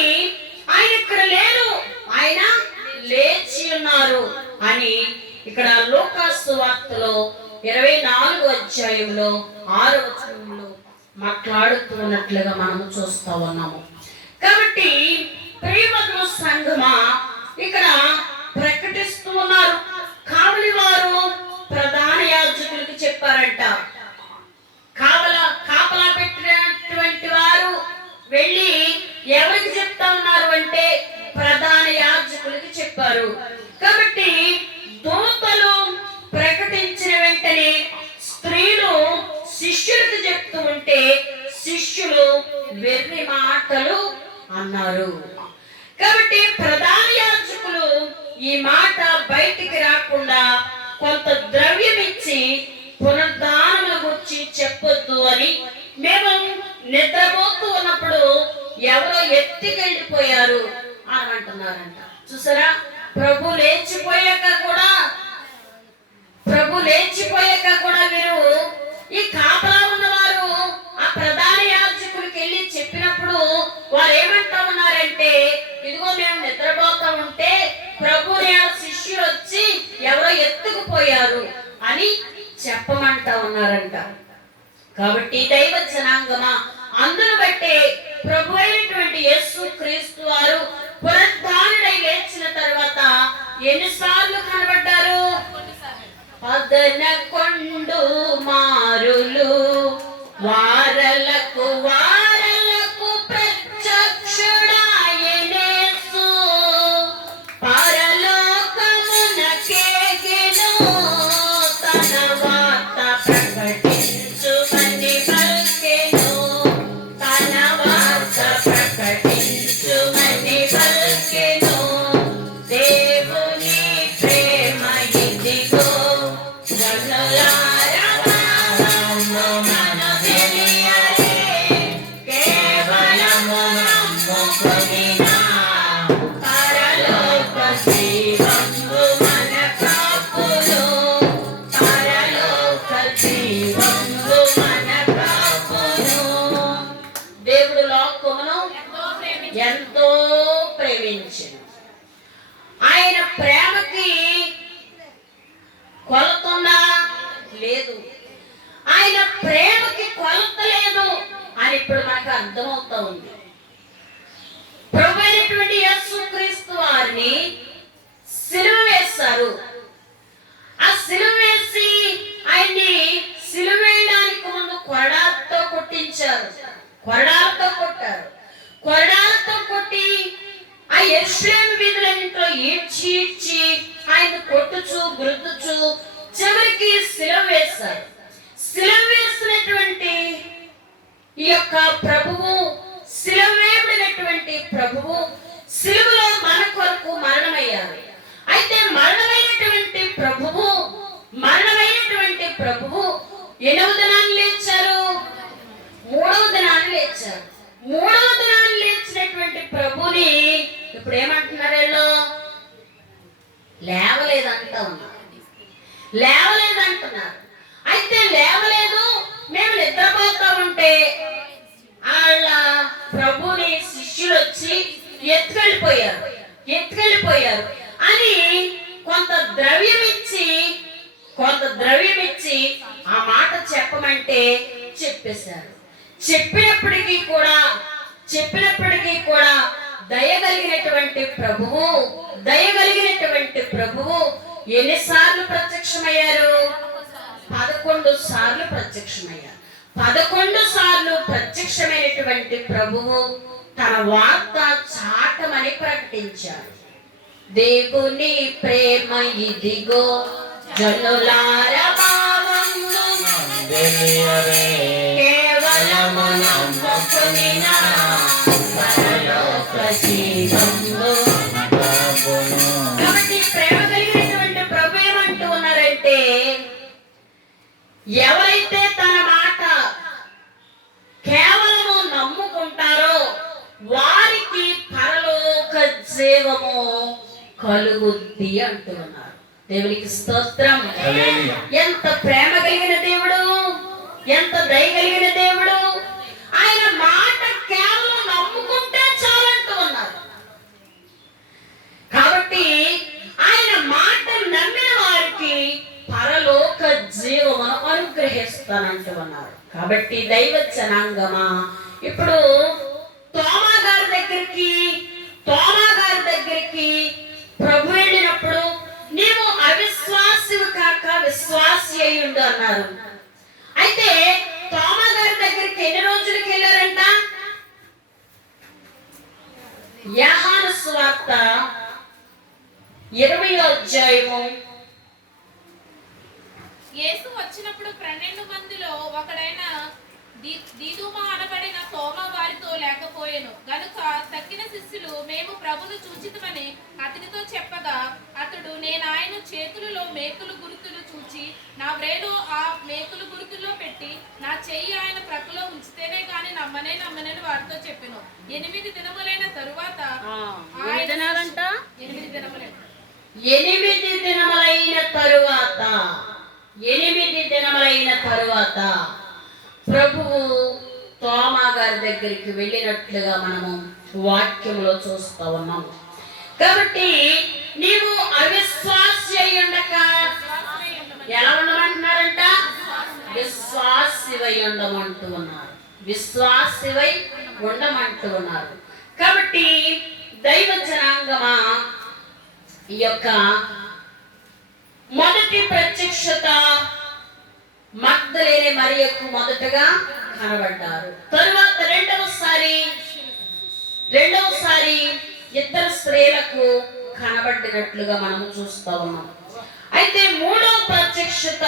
ఆయన ఇక్కడ లేరు, ఆయన లేచి ఉన్నారు అని ఇక్కడ లూకా సువార్తలో 24వ అధ్యాయంలో 6వ వచనంలో మాట్లాడుతున్నట్లుగా మనము చూస్తా ఉన్నాము. కాబట్టి ప్రియమైన సంఘమా ఇక్కడ ప్రకటిస్తూ ఉన్నారు. కావలి వారు ప్రధాన యాజకులకు ఉంటే శిష్యులు వెర్రి మాటలు అన్నారు. కాబట్టి ప్రధాన యాజకులు ఈ మాట బయటికి రాకుండా కొంత ద్రవ్యం ఇచ్చి పునరుద్ధానముల గురించి చెప్పొద్దు అని, మేము నిద్రపోతూ ఉన్నప్పుడు ఎవరో ఎత్తికెళ్ళిపోయారు అని అంటున్నారంట. చూసారా, ప్రభు లేచిపోయాక కూడా వీరు ఈ కాపలా ఉన్నవారు ఆ ప్రధాన యాజకుడికి వెళ్ళి చెప్పినప్పుడు వారు ఏమంటా ఉన్నారంటే, ఇదిగో మేము నిద్రపోతా ఉంటే ప్రభు శిష్యులు వచ్చి ఎవరో ఎత్తుకుపోయారు అని చెప్పమంటా ఉన్నారంట. కాబట్టి దైవ జనాంగమా, అందును బట్టే ప్రభు అయినటువంటి యేసు క్రీస్తు వారు పునరుద్ధానుడై లేచిన తర్వాత ఎన్నిసార్లు కనబడ్డారు? 11 మారులు వారలకు ప్రత్యక్షుడాయనేసు పరలోకమునకేగెను తన వార్త ప్రకటించుమని పలికెను. తన వార్త ప్రకటించుమని పలికెను. దేవుని ప్రేమ ఇదిగో జనులారా మనమెలియరే, కేవలము నమ్ముకొనినా పరలోక జీవము మన కాపును. పరలోక జీవము మన కాపును. దేవుడు లోకమును ఎంతో ప్రేమించెను. ఆయన ప్రేమకి కొలతుందా? లేదు. ఆయన ప్రేమకి కొలత లేదు అని ఇప్పుడు మనకు అర్థమవుతా ఉంది. ప్రభు అయినటువంటి యేసుక్రీస్తు వారిని సిలువ వేశారు. ఆ సిలువ వేసి ఆయన్ని సిలువ వేయడానికి ముందు కొరడాలతో కొట్టించారు. కొరడాలతో కొట్టారు. కొరడాలతో కొట్టి ఆ యెరూషలేము వీధులన్నింటిలో ఈడ్చి ఆయన కొట్టుచు గుర్తుచు చివరికి సిలువ వేశారు. సిలువ వేసినటువంటి ఈ యొక్క ప్రభువు, సిలువ వేయబడినటువంటి ప్రభువు సిలువలో మన కొరకు మరణమయ్యారు. అయితే మరణమైనటువంటి ప్రభువు ఎన్నవ దినాన్ని లేచారు? 3వ దినాన్ని లేచారు. 3వ దినాన్ని లేచినటువంటి ప్రభుని ఇప్పుడు ఏమంటున్నారు? వీళ్ళు లేవలేదంటున్నారు. అయితే లేవలేదు, మేము నిద్రపోతా ఉంటే వాళ్ళ ప్రభుని శిష్యులు వచ్చి ఎత్తుకెళ్ళిపోయారు అని కొంత ద్రవ్యం ఇచ్చి ఆ మాట చెప్పమంటే చెప్పేశారు. చెప్పినప్పటికీ కూడా దయగలిగినటువంటి ప్రభువు ఎన్నిసార్లు ప్రత్యక్షమయ్యారు? 11 సార్లు ప్రత్యక్షమయ్యారు. 11 సార్లు ప్రత్యక్షమైనటువంటి ప్రభువు తన వార్త చాటమని ప్రకటించారు. దేవుని ప్రేమ ఇదిగో జనులారా కేవలము నమ్ముకొనినా పరలోక జీవము. కాబట్టి ప్రేమ కలిగినటువంటి ప్రభు ఏమంటూ ఉన్నారంటే, ఎవరైతే తన మాట కేవలము నమ్ముకుంటారో వారికి పరలోక జీవము కలుగుద్ది అంటూ ఉన్నారు. దేవునికి స్తోత్రం. ఎంత ప్రేమ కలిగిన దేవుడు, ఎంత దయ కలిగిన దేవుడు. ఆయన మాట కేవలం నమ్ముకుంటే చాలంటూ ఉన్నారు. కాబట్టి ఆయన మాట నమ్మిన వారికి పరలోక జీవమును అనుగ్రహిస్తానంటూ ఉన్నారు. కాబట్టి దైవ జనాంగమా, ఇప్పుడు తోమా గారి దగ్గరికి ప్రభు వెళ్ళినప్పుడు నీవు అవిశ్వాసివి కాక విశ్వాసి అయ్యుండు అన్నారు. అయితే తోమా గారి దగ్గరికి ఎన్ని రోజులకి వెళ్ళారంట? యోహాను సువార్త 20వ అధ్యాయము. యేసు వచ్చినప్పుడు 12 మందిలో ఒకడైన దీదుమ అనబడిన తోమ వారితో లేకపోయెను గనుక తక్కిన శిష్యులు మేము ప్రభును చూచితమని అతనితో చెప్పగా అతడు నేనాయన చేతులలో మేకులు గుర్తులు చూచి నా వ్రేలు ఆ మేకులు గుర్తుల్లో పెట్టి నా చెయ్యి ఆయన ప్రక్కలో ఉంచితేనే గాని నమ్మనని వారితో చెప్పెను. 8 దినములైన తరువాత 8 దినాలంట 8 దినములైన 8 దినములైన తరువాత 8 దినములైన తరువాత ప్రభువు తోమా గారి దగ్గరికి వెళ్ళినట్లుగా మనము వాక్యంలో చూస్తూ ఉన్నాం. కాబట్టి నీవు అవిశ్వాసి అయి ఉండక ఎలా ఉండమంటున్నారంట? విశ్వాసివై ఉండమంటూ ఉన్నారు. విశ్వాసివై ఉండమంటూ ఉన్నారు. కాబట్టి దైవ జనాంగమా, ఈ యొక్క మొదటి ప్రత్యక్షత మగ్దలేనే మరియకు మొదటగా కనబడ్డారు. తరువాత రెండవసారి ఇద్దరు స్త్రీలకు కనబడినట్లుగా మనం చూస్తా ఉన్నాం. అయితే మూడవ ప్రత్యక్షత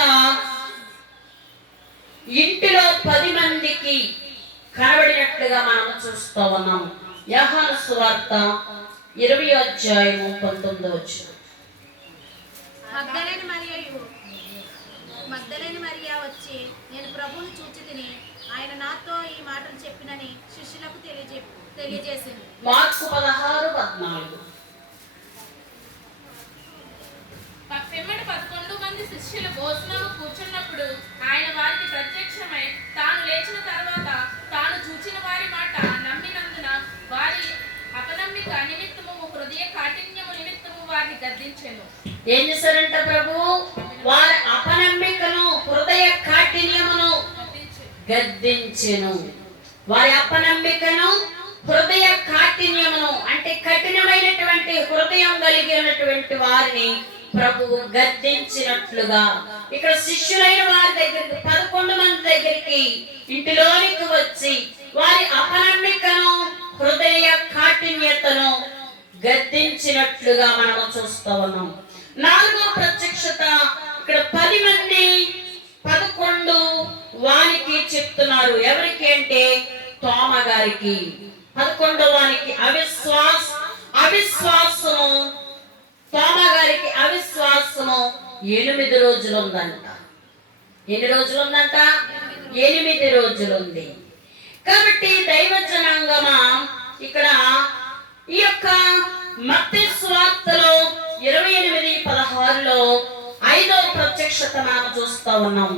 ఇంటిలో 10 మందికి కనబడినట్లుగా మనం చూస్తా ఉన్నాం. యోహాను సువార్త 20వ అధ్యాయము 19వ వచనం. మగ్దలేని మరియా వచ్చి నేను ప్రభువును చూచి తిని ఆయన నాతో ఈ మాటలు చెప్పినని శిష్యులకు తెలియజేసింది. మార్కు 16:14. పిమ్మట 11 మంది శిష్యులు భోజనము కూర్చున్నప్పుడు ఆయన వారికి ప్రత్యక్షమై తాను లేచిన తర్వాత తాను చూచిన వారి మాట నమ్మినందున వారి అపనమ్మిక నిమిత్తము హృదయ కాఠిన్యము నిమిత్తము వారిని గద్దించెను. ఏం చేశారంట ప్రభు? వారి అపనమ్మికను, హృదయ కాఠిన్యమును గద్దించెను. వారి అపనమ్మికను, హృదయ కాఠిన్యమును అంటే కఠినమైనటువంటి హృదయం కలిగినటువంటి వారిని ప్రభువు గద్దించినట్లుగా ఇక్కడ శిష్యులైన వారి దగ్గరికి 11 మంది దగ్గరికి ఇంటిలోనికి వచ్చి వారి అపనమ్మికను, హృదయ కాఠిన్యతను గద్దించినట్లుగా మనము చూస్తూ ఉన్నాం. 4వ ప్రత్యక్షత ఇక్కడ 10 మంది 11 వానికి చెప్తున్నారు. ఎవరికి అంటే తోమా గారికి. 11వ వానికి అవిశ్వాసము తోమా గారికి అవిశ్వాసము 8 రోజులు ఉందంట. ఎన్ని రోజులు ఉందంట? 8 రోజులు ఉంది. కాబట్టి దైవ జనాంగమా, ఇక్కడ ఈ యొక్క మత్తయి సువార్తలో 28:16లో 5వ ప్రత్యక్షత మనం చూస్తా ఉన్నాం.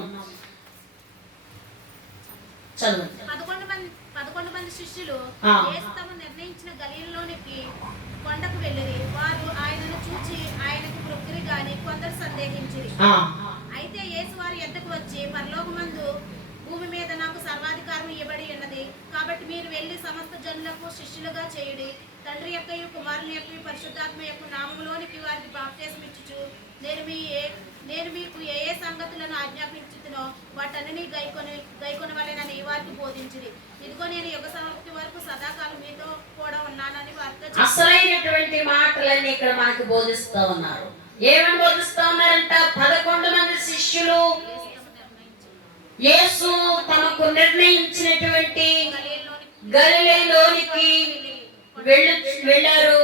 చదువు. 11 మంది శిష్యులు యేసు తాము నిర్ణయించిన గలిలలోనికి కొండకు వెళ్ళిరి. వారు ఆయనను చూచి ఆయనకు మొక్కిరి గాని కొందరు సందేహించిరి. అయితే యేసు వారి యొద్దకు వచ్చి పరలోకమందు భూమి మీద నాకు సర్వాధికారం ఇవ్వబడి ఉన్నది. కాబట్టి మీరు వెళ్ళి సమస్త జనులకు శిష్యులుగా చేయుడి. తండ్రి యొక్కయు కుమారుని యొక్క పరిశుద్ధాత్మ యొక్క నామములోనికి వారికి బాప్తిస్మం ఇచ్చుచు నేను మీకు ఏ ఏ సంగతులను ఆజ్ఞాపించుతునో వాటన్ని గైకొనవలెనని వారికి బోధించిరి. ఇదిగో నేను యుగ సమాప్తి వరకు సదాకాలం మీతో కూడా ఉన్నానని వారితో అసలైనటువంటి మాటలన్నీ ఇక్కడ మనకు బోధిస్తూ ఉన్నారు. ఏమని బోధిస్తూ ఉన్నారంట? 11 మంది శిష్యులు యేసు తమకు నిర్ణయించినటువంటి గలిలయలోనికి వెళ్ళారు.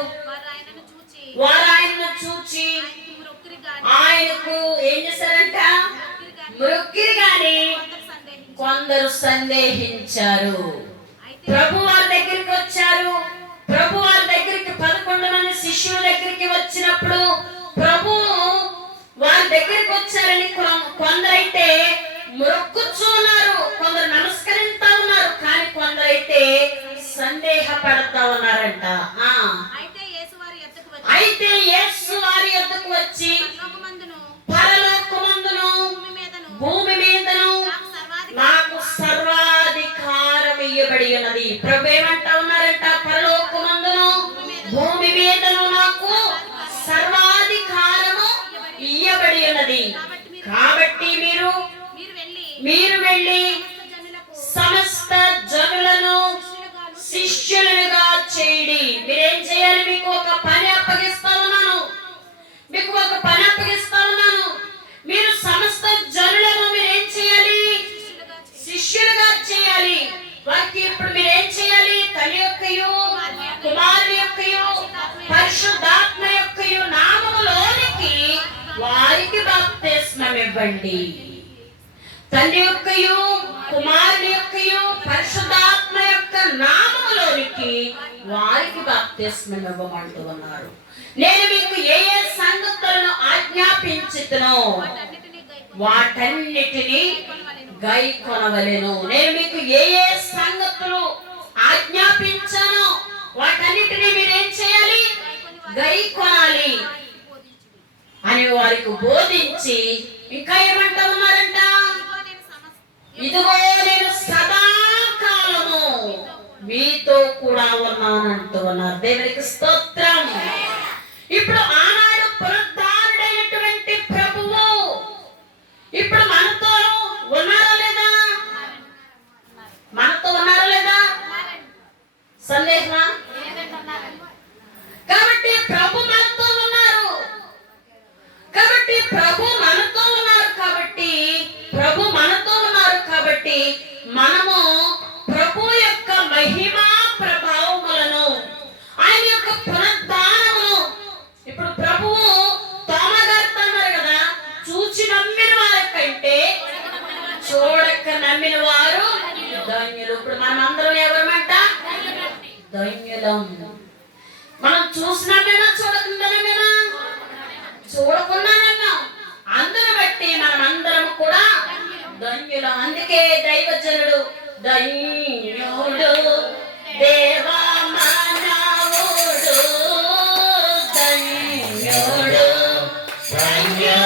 వారు ఆయనను చూచి ఆయనకు ఏం చేశారంట? మొక్కిరి గాని కొందరు సందేహించారు. ప్రభు వారి దగ్గరికి వచ్చారు. ప్రభు వారి దగ్గరికి 11 మంది శిష్యుల దగ్గరికి వచ్చినప్పుడు ప్రభు వారి దగ్గరికి వచ్చారని కొందరైతే మొక్కుచున్నారు, కొందరు నమస్కరిస్తా ఉన్నారు, కానీ కొందరైతే సందేహపడతా ఉన్నారంట. అయితే యేసు వారి యొద్దకు వచ్చి పరలోకమందును భూమి మీదను నాకు సర్వాధికారం ఇవ్వబడి ఉన్నది. ప్రభు ఏమంటా ఉన్నారంట? పరలోకమందును భూమి మీదను నాకు సర్వాధికారము ఇవ్వబడి ఉన్నది. కాబట్టి మీరు వెళ్ళి సమస్త జనులను శిష్యులుగా చేయండి. మీరేం చేయాలి? మీకు ఒక పని అప్పగిస్తా ఉన్నాను. మీరు సమస్త జనులను మీరేం చేయాలి? శిష్యులుగా చేయాలి. వారికి బాప్తిస్మం ఇవ్వండి. తండ్రి యొక్కయు కుమారుని యొక్కయు పరిశుద్ధాత్మ యొక్క నామములోనికి వారికి బాప్తిస్మం ఇవ్వమంటూ ఉన్నారు. నేను మీకు ఏ ఏ సంగతులను ఆజ్ఞాపించుతునో వాటన్నిటిని గైకొనవలెను. నేను మీకు ఏ ఏ సంగతులు ఆజ్ఞాపించానో వాటన్నిటిని మీరేం చేయాలి? గైకొనాలి అని వారికి బోధించి ఇంకా ఏమంటా ఉన్నారంట? ఇదిగో నేను సదాకాలము మీతో కూడా ఉన్నానంటూ ఉన్నారు. దేవునికి స్తోత్రం. ఇప్పుడు ఆనాడు పునరుద్ధారుడైనటువంటి ప్రభువు ఇప్పుడు మనతో ఉన్నారా లేదా? మనతో ఉన్నారా లేదా? సందేహమా? కాబట్టి ప్రభు మనతో ఉన్నారు. కాబట్టి ప్రభు మనతో ఉన్నారు. కాబట్టి మనము ప్రభు యొక్క మహిమా ప్రభావములను, ఆయన యొక్క పునరుద్ధానమును, ఇప్పుడు ప్రభువు తోమగారితో అన్నారు కదా, చూచి నమ్మిన వారి కంటే చూడక నమ్మిన వారు ధన్యులు. ఇప్పుడు మనం అందరం ఎవరమంట? ధన్యులం. మనం చూసినామేనా చూడకుండానేనా? చూడకుండానేనా? అందును బట్టి మనం అందరం కూడా ధన్యులం. అందుకే దైవజనుడు ధన్యుడు దేవా మానవుడు, ధన్యుడు ధన్యుడు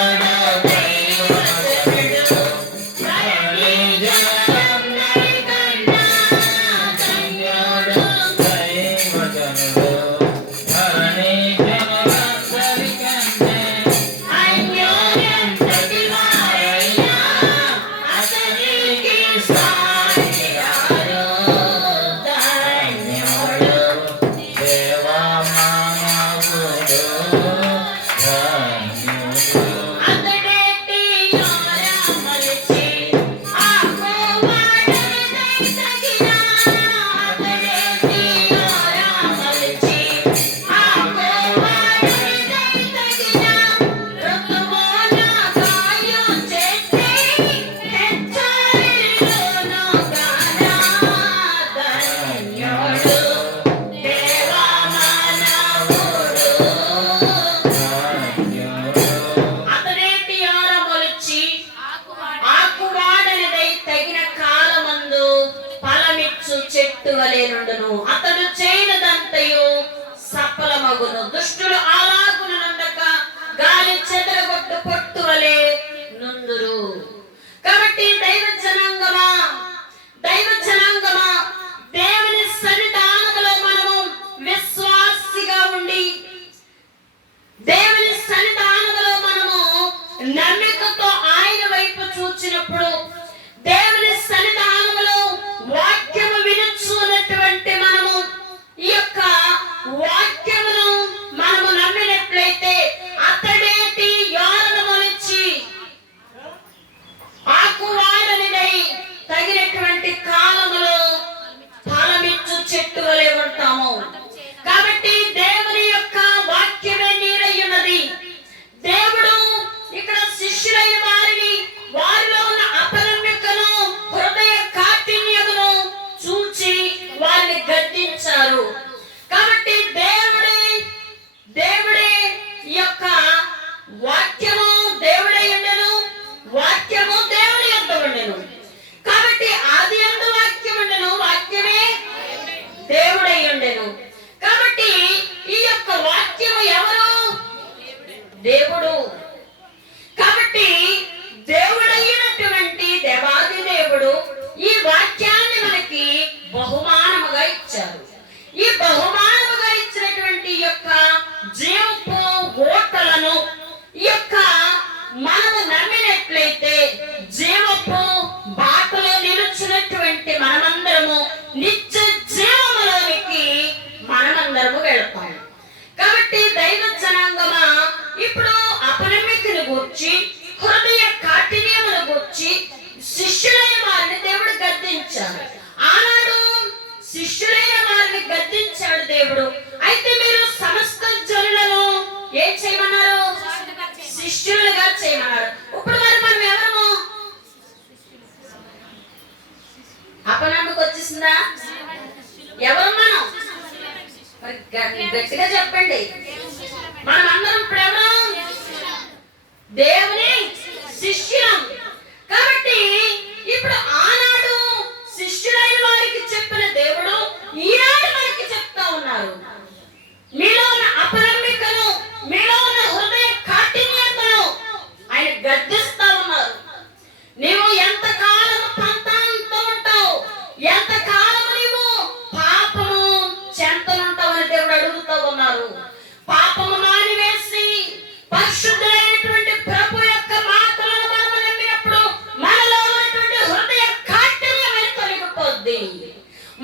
అతడు చేయనదంతయు సఫలమగును. దుష్టులు అలాగున నుండక గాలి చెదరగొట్టు పొట్టు వలె నుందురు. కాబట్టి దైవ జనాంగమా దేవుని సన్నిధానములో మనము విశ్వాసిగా ఉండి, దేవుని సన్నిధానములో మనము నమ్మికతో ఆయన వైపు చూచినప్పుడు, దేవుని సన్నిధానములో వాక్యము వినుచున్నటువంటి మనము ఈ యొక్క వాక్యమును మనము నమ్మినట్టు వచ్చిందా? ఎవరు మనం? మరి గట్టిగా చెప్పండి. మనం అందరం ఇప్పుడు ఎవరు? దేవుని శిష్యులం. కాబట్టి ఇప్పుడు ఆనాడు శిష్యులైన వారికి చెప్పిన దేవుడు ఈనాడు మనకి చెప్తా ఉన్నారు. మీలో ఉన్న అపనమ్మికను, మీలో ఉన్న హృదయ కాఠిన్యతను ఆయన గద్దిస్తా ఉన్నారు. నీవు ఎంతకాలం పంతాంతో ఉంటావు, ఎంతకాలం నీవు పాపము చెంతనుంటావని దేవుడు అడుగుతూ ఉన్నారు. పాపము మానివేసి పరిశుద్ధులైనటువంటి ప్రభు యొక్క మాటలను మనం నమ్మినప్పుడు మనలో ఉన్నటువంటి హృదయ కాఠిన్యం తొలగిపోద్ది,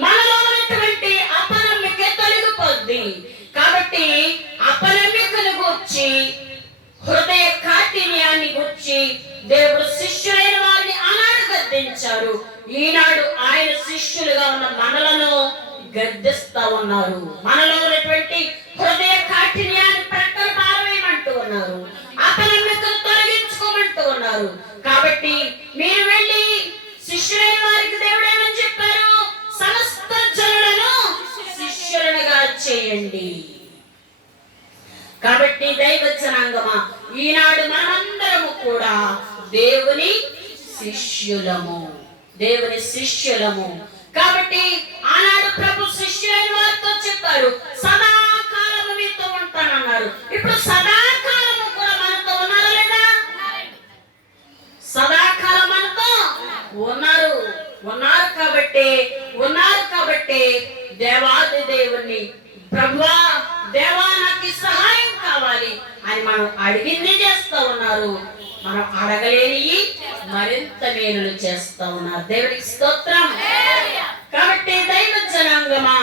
మనలో ఉన్నటువంటి అపనమ్మిక తొలగిపోద్ది. కాబట్టి అపనమ్మికను గూర్చి, హృదయ కాఠిన్యాన్ని గూర్చి దేవుడు శిష్యులైన వారిని ఆనాడు గద్దించారు. ఈనాడు ఆయన శిష్యులుగా ఉన్న మనలను గద్దిస్తా ఉన్నారు. మనలో ఉన్నటువంటి హృదయ కాఠిన్యాన్ని ప్రక్కన పారవేయమంటూ ఉన్నారు, అపనమ్మికను తొలగించుకోమంటూ ఉన్నారు. కాబట్టి మీరు వెళ్ళి శిష్యులైన వారికి దేవుడు ఏమని చెప్పారు? సమస్త జనులను శిష్యులుగా చేయండి. కాబట్టి దైవ జనాంగమా, ఈనాడు మనమందరము కూడా దేవుని శిష్యులము, దేవుని శిష్యులము. కాబట్టి ఆనాడు ప్రభు శిష్యులైన వారితో చెప్పారు, సదాకాలము మీతో ఉంటానన్నారు. ఇప్పుడు సదాకాలము కూడా మనతో ఉన్నారా లేదా? సదాకాలం మనతో ఉన్నారు కాబట్టి దేవాది దేవుణ్ణి, ప్రభువా దేవా నాకు సహాయం కావాలి అని మనం అడిగింది చేస్తా ఉన్నారు. మనం అడగలేని మరింత మేలులు చేస్తా ఉన్నారు. దేవుడికి స్తోత్రం. కాబట్టి దైవ జనాంగమా,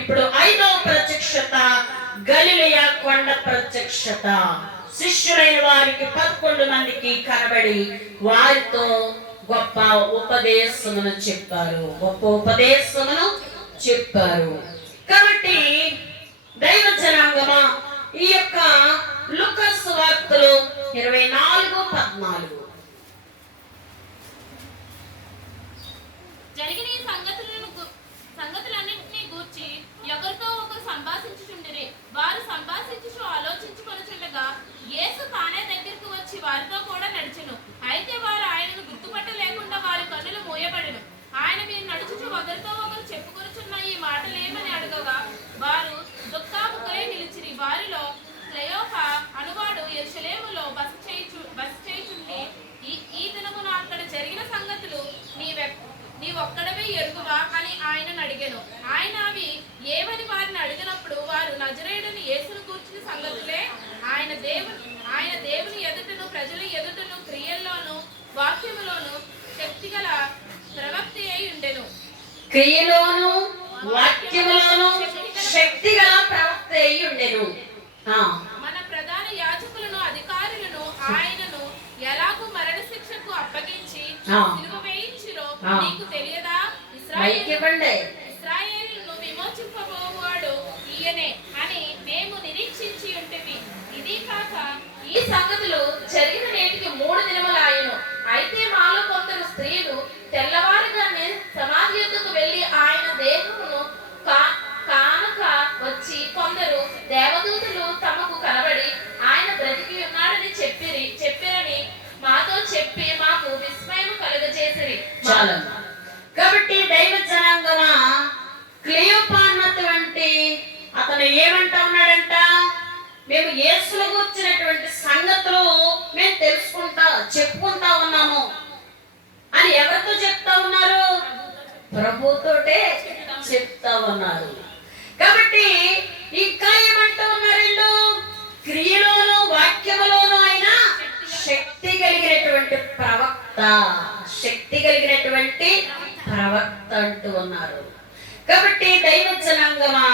ఇప్పుడు 5వ ప్రత్యక్షత గలిలయ కొండ ప్రత్యక్షత. శిష్యులైన వారికి 11 మందికి కనబడి వారితో గొప్ప ఉపదేశమును చెప్పారు. కాబట్టి దైవ జనాంగమా, ఈ యొక్క లూకా సువార్తలో 24:14 జరిగిన ఈ సంగతులన్నింటినీ గూర్చి ఒకరితో ఒకరు సంభాషించుచుండిరి. వారు సంభాషించుచు ఆలోచించుకొనుచుండగా యేసు తానే దగ్గరికి వచ్చి వారితో కూడా నడిచెను. అయితే వారు ఆయనను గుర్తుపట్టలేకుండా వారి కన్నులు మూయబడెను. ఆయన మీరు నడుచుచు ఒకరితో ఒకరు చెప్పుకొనుచున్న ఈ మాటలేమని అడగగా వారు దుఃఖాముఖులై నిలిచిరి. వారిలో క్లెయోప అనువాడు యెరూషలేములో బస చేయుచుండి ఈ దినమున అక్కడ జరిగిన సంగతులు నీవొక్కడవే ఎరుగువా అని ఆయనను అడిగెను. ఆయన అవి ఏమని వారిని అడిగినప్పుడు వారు నజరేయుడైన యేసును గూర్చిన సంగతులే ఆయన దేవుని ఎదుటను ప్రజల ఎదుటను క్రియల్లోను వాక్యములోను శక్తిగల ప్రవక్త అయి ఉండెను. క్రియలోను వాక్యములోను శక్తిగల ప్రవక్త అయి ఉండెను. మన ప్రధాన యాజకులను అధికారులను ఆయనను ఎలాగూ మరణ శిక్షకు అప్పగించి సిలువ వేయించిరో నీకు తెలియదా? ఇశ్రాయేలును విమోచింపబోవాడు ఈయనే అని మేము నిరీక్షించి ఉంటిమి. ఇది కాక ఈ సంగతులు జరిగిన నేటికి 3 దినములాయెను. అయితే మాలో కొందరు స్త్రీలు తెల్లవారుగానే సమాధి యొద్దకు వెళ్లి ఆయన దేహమును కానుక వచ్చి కొందరు దేవదూతలు తమకు కనబడి ఆయన బ్రతికి ఉన్నాడని చెప్పిరని మాతో చెప్పి మాకు విస్మయం కలుగజేసిరి. కాబట్టి దైవ జనాంగమా, క్లెయోప అన్నటువంటి అతను ఏమంటా ఉన్నాడంట? మేము యేసును గురించినటువంటి సంగతులు మేము చెప్పుకుంటా ఉన్నాము అని ఎవరితో చెప్తా ఉన్నారు? ప్రభుతోటే చెప్తా ఉన్నారు. కాబట్టి ఇంకా ఏమంటూ ఉన్నారు? క్రియలోను వాక్యములోను ఆయన శక్తి కలిగినటువంటి ప్రవక్త అంటూ ఉన్నారు. కాబట్టి దైవ జనాంగమా,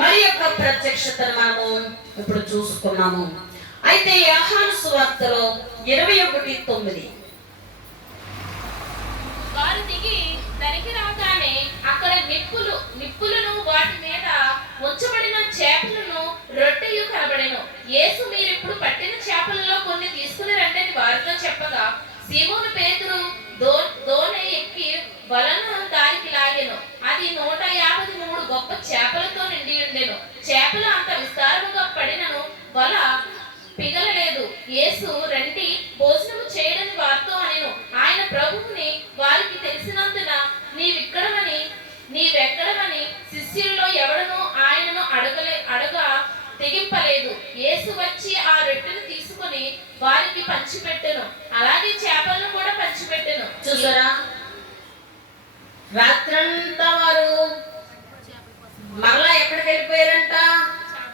మరి యొక్క ప్రత్యక్షతను మనము ఇప్పుడు చూసుకున్నాము. అయితే యోహాను సువార్తలో 21:9 వారు దిగి దరికి రాగానే అక్కడ నిప్పులను వాటి మీద ఉంచబడిన చేపలను రొట్టెయు కనబడెను. యేసు మీరిప్పుడు పట్టిన చేపలలో కొన్ని తీసుకుని రండని వారితో చెప్పగా సీమోను పేతురు దోణి ఎక్కి వలను దానికి లాగెను. రాత్రంతా వారు మరలా ఎక్కడికి వెళ్ళిపోయారంట?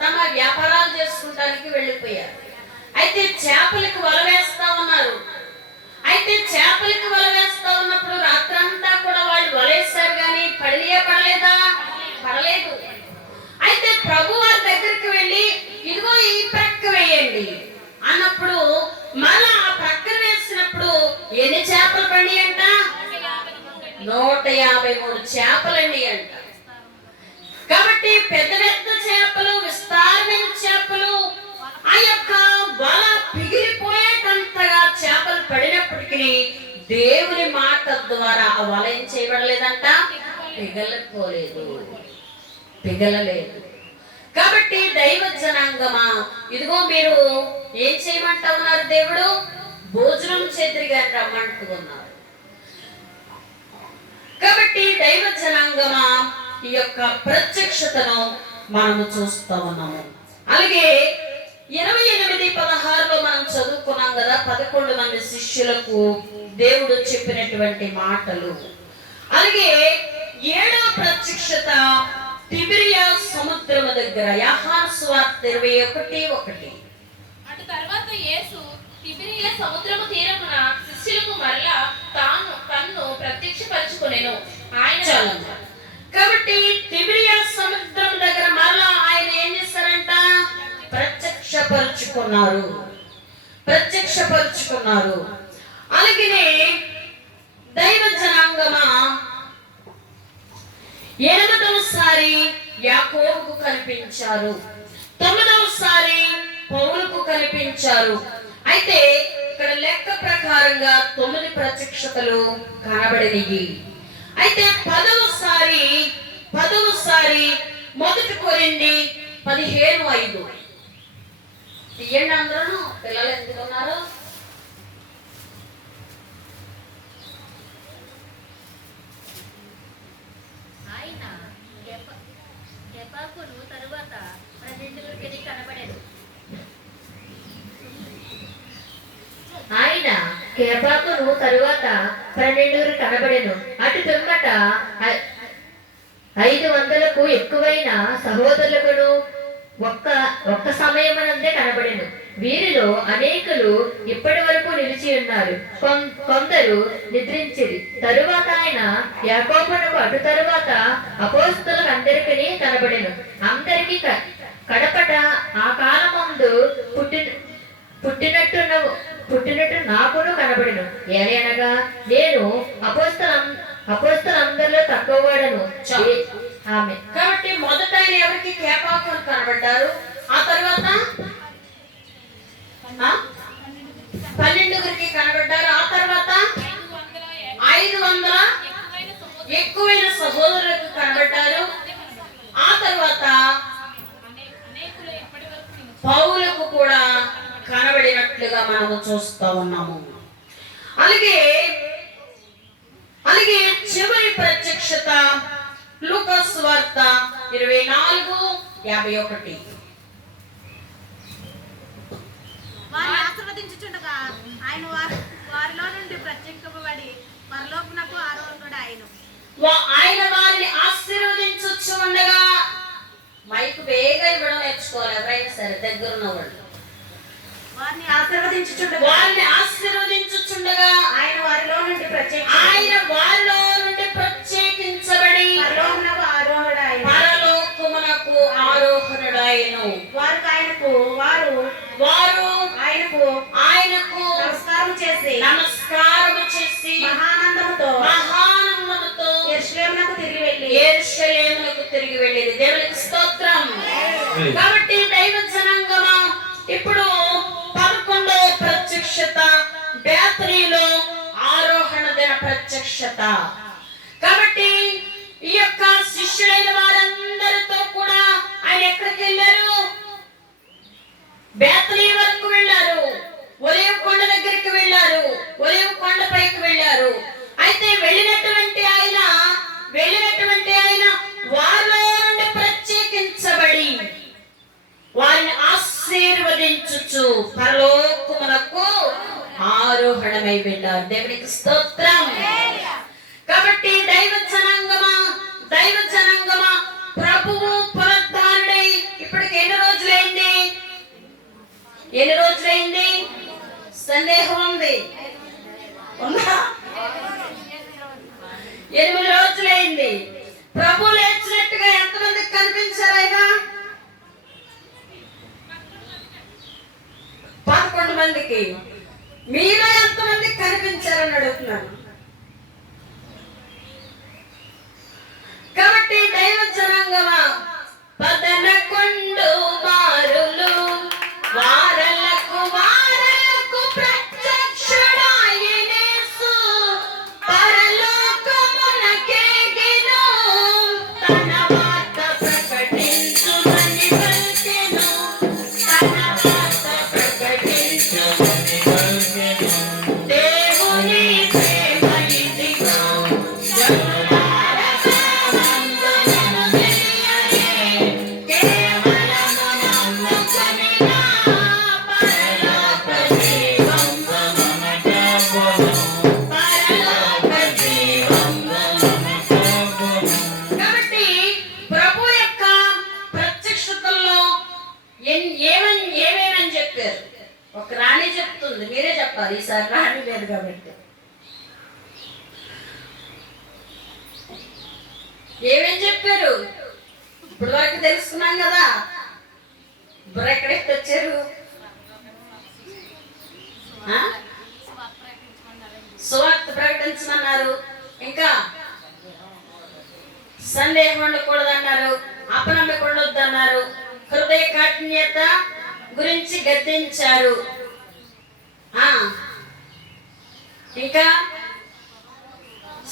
తమ వ్యాపారాలు చేసుకుంటానికి వెళ్ళిపోయారు. అయితే చేపలకు వల వేస్తా ఉన్నారు. అయితే చేపలకు వల వేస్తా ఉన్నప్పుడు రాత్రంతా కూడా వాళ్ళు వలేస్తారు, కానీ పడలేదా? పడలేదు. అయితే ప్రభు వారి దగ్గరికి వెళ్ళి ఇదిగో ఈ ప్రక్క వేయండి అన్నప్పుడు మళ్ళా ఆ ప్రక్కన వేసినప్పుడు ఎన్ని చేపలు పడి అంట? 153 చేపలండి అంట. కాబట్టి పెద్ద పెద్ద చేపలు, విస్తారమైన చేపలు, ఆ యొక్క వల పిగిలిపోయేటంతగా చేపలు పడినప్పటికీ దేవుని మాట ద్వారా ఆ వల ఏం చేయబడలేదంట? పిగలలేదు. కాబట్టి దైవ జనాంగమా, ఇదిగో మీరు ఏం చేయమంటా ఉన్నారు? దేవుడు భోజనం చేతురి గారిని రమ్మంటూ ఉన్నారు. కాబట్టి దైవ జనాంగమా, ఈ యొక్క ప్రత్యక్షతను మనము చూస్తూ ఉన్నాము. అలాగే 28:16 మనం చదువుకున్నాం కదా, 11 మంది శిష్యులకు దేవుడు చెప్పినటువంటి మాటలు. అలాగే 7వ ప్రత్యక్షత తిబిరియా సముద్రము దగ్గర, యోహాను సువార్త 21:1. అటు తర్వాత యేసు తిబిరియా సముద్రము తీరమున శిష్యులకు మరలా తన్ను ప్రత్యక్షపరచుకొనెను. కాబట్టి తిబిరియా సముద్రం దగ్గర మరలా ఆయన ఏం చేస్తారంట? ప్రత్యక్షపరుచుకున్నారు. అలాగే దైవ జనాంగమా, 8వసారి యాకోబుకు కనిపించారు, 9వసారి పౌలుకు కనిపించారు. అయితే ఇక్కడ లెక్క ప్రకారంగా 9 ప్రత్యక్షతలు కనబడినవి. అయితే 10వసారి 1 కొరింథీ 15:5. తీయండి అందరూ. పిల్లలు ఎందుకు ఉన్నారు? ఆయన గెపాకును తరువాత 12 కనబడెను. ఆయన కేపాకును తరువాత 12 కనబడెను. అటు పిమ్మట 500కు ఎక్కువైన సహోదరులకు ఒక్క సమయమనందే కనబడెను. వీరిలో అనేకులు ఇప్పటి వరకు నిలిచి ఉన్నారు, కొందరు నిద్రించిరి. తరువాత ఆయన యాకోబునకు, అటు తరువాత అపోస్తలులకు అందరికీ కనబడెను. అందరికీ కడపట ఆ కాలమందు పుట్టినట్టు నాకును కనబడెను. ఏలయనగా నేను అపోస్తలందరిలో తక్కువవాడను. ఆమె. కాబట్టి మొదట ఆయన ఎవరికి? కేపాకులు కనబడ్డారు. ఆ తర్వాత 12 కనబడ్డారు. ఆ తర్వాత 500 ఎక్కువైన సహోదరులకు కనబడ్డారు. ఆ తర్వాత పౌలుకు కూడా కనబడినట్లుగా మనము చూస్తూ ఉన్నాము. అలాగే చివరి ప్రత్యక్షత లూకా సువార్త 24:51. వారిని ఆశీర్వదించుచుండగా ఆయన వారిలో నుండి ప్రత్యక్షపబడి పరలోకమునకు ఆరోహణుడు. ఆయన వారిని ఆశీర్వదించుచుండగా, మైకు వేగా ఇవ్వడం నేర్చుకోవాలి ఎవరైనా సరే, దగ్గరున్న వాళ్ళు. వారిని ఆశీర్వదించుచుండగా ఆయన వారిలో నుండి ప్రత్యేకించబడి పరలోకమునకు ఆరోహణుడాయెను. వారు ఆయనకు నమస్కారము చేసి మహానందముతో యెరూషలేమునకు తిరిగి వెళ్ళేది. దేవునికి స్తోత్రం. కాబట్టి దైవ జనాంగమా, ఇప్పుడు 11వ ప్రత్యక్షత బేతనీలో ఆరోహణ దిన ప్రత్యక్షత. కాబట్టి ఈ యొక్క శిష్యులైన వారందరితో కూడా ఆయన ఎక్కడికి వెళ్ళారు? బేతనీ వరకు వెళ్ళారు. ఒలీవ కొండ దగ్గరికి వెళ్ళారు. ఒలీవ కొండపైకి వెళ్ళారు. అయితే వెళ్ళినటువంటి ఆయన వారిలో నుండి ప్రత్యేకించబడి వారిని ఆశీర్వదించుచు పరలోకమునకు ఆరోహణమై వెళ్ళారు. దేవునికి స్తోత్రం. కాబట్టి దైవ సందేహం ఉంది ఉందా? 8 రోజులైంది. ప్రభు లేచినట్టుగా ఎంతమందికి కనిపించారు ఆయన? 11 మందికి. మీలో ఎంతమందికి కనిపించారని అడుగుతున్నాను. కాబట్టి దైవ జనాంగమా, 11 బారులు వారలకు ప్రత్యక్షుడాయనేసు పరలోకమునకేగెను, తన వార్త ప్రకటించుమని పలికెను, తన వార్త ప్రకటించుమని పలికెను. దేవుని ప్రేమ ఇదిగో, ఏమేమని చెప్పారు? ఒక రాణి చెప్తుంది, మీరే చెప్పాలి. ఈసారి రాణి లేదు కాబట్టి ఏమేం చెప్పారు? ఇప్పుడు వరకు తెలుసుకున్నాం కదా. ఇప్పుడు ఎక్కడెక్కడ వచ్చారు? సువార్త ప్రకటించమన్నారు, ఇంకా సందేహం ఉండకూడదన్నారు, అపనమ్మకం ఉండొద్దన్నారు, హృదయ కాఠిన్యత గురించి గద్దించారు. ఇంకా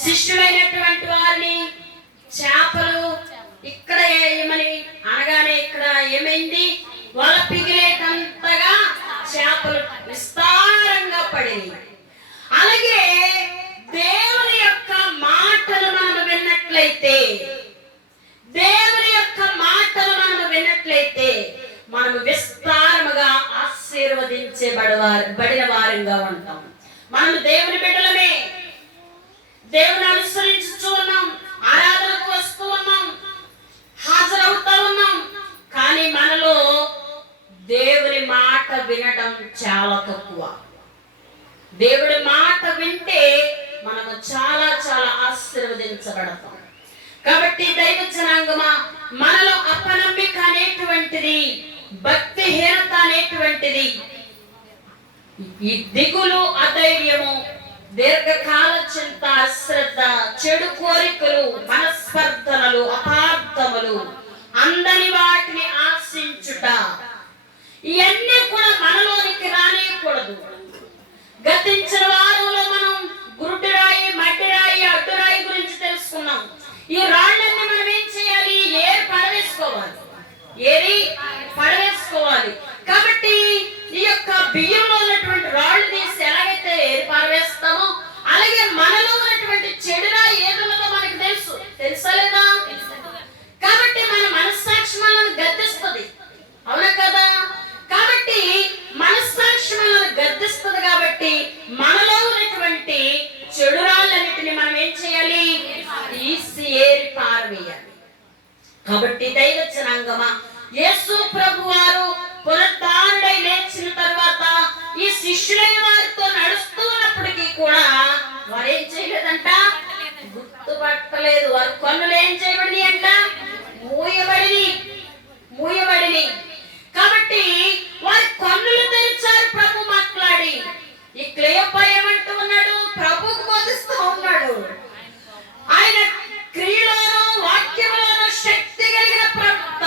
శిష్యులైనటువంటి వారిని చేపలు ఇక్కడ ఏమని అనగానే ఇక్కడ ఏమైంది? వల పిగిలేటంతగా చేపలు విస్తారంగా పడింది. అలాగే దేవుని యొక్క మాటలు మనం విన్నట్లయితే, దేవుని యొక్క మాటలు మనం విన్నట్లయితే మనం విస్తారముగా ఆశీర్వదించబడిన వారంగా ఉంటాం. మనం దేవుని బిడ్డలమే, దేవుని అనుసరించుతూ ఉన్నాం, ఆరాధనకు వస్తూ ఉన్నాం, హాజరవుతా ఉన్నాం. కానీ మనలో దేవుని మాట వినడం చాలా తక్కువ. దేవుడి మాట వింటే మనము చాలా చాలా ఆశీర్వదించబడతాం. కాబట్టి దైవ జనాంగమా, మనలో అపనమ్మిక అనేటువంటిది, భక్తిహీనత అనేటువంటిది, ఈ దిగులు, అధైర్యము, దీర్ఘకాల చింత, అశ్రద్ధ, చెడు కోరికలు, మనస్పర్ధనలు, అపార్థములు, అందని వాటిని ఆశించుట, ఇవన్నీ కూడా మనలోనికి రానియకూడదు. గతించిన వారంలో మనం గురుడిరాయి, మట్టిరాయి, అడ్డురాయి గురించి తెలుసుకున్నాం. ఈ రాళ్ళన్నీ మనం ఏం చేయాలి? పడవేసుకోవాలి. కాబట్టి ఈ యొక్క బియ్యంలో ఉన్నటువంటి రాళ్ళు తీసి ఎలాగైతే ఏరి పారవేస్తామో, అలాగే మనలో ఉన్నటువంటి చెడురాయి ఏదున్నదో మనకి తెలుసా లేదా? కాబట్టి మన మనస్సాక్షి మనల్ని గద్దిస్తుంది, అవునా కదా? కాబట్టి మనస్సాక్షి మనల్ని గద్దిస్తుంది. కాబట్టి మనలో ఉన్నటువంటి చెడురాళ్ళన్నిటిని మనం ఏం చేయాలి? తీసి ఏరి పారవేయాలి. కాబట్టి దైవ జనాంగమా, యేసు ప్రభు వారు పునరుద్ధానుడై లేచిన తర్వాత ఈ శిష్యులైన వారితో నడుస్తూ ఉన్నప్పటికీ కూడా వారు ఏం చేయలేదంట? గుర్తుపట్టలేదు. వారి కన్నులు ఏం చేయబడి అంట? మూయబడి. కాబట్టి వారి కన్నులు తెరిచారు. ప్రభు మాట్లాడి ఈ క్లేయోప ఏమంటూ ఉన్నాడు? ప్రభుకు బోధిస్తూ ఉన్నాడు. ఆయన క్రియలోను వాక్యములోను శక్తి కలిగిన ప్రవక్త,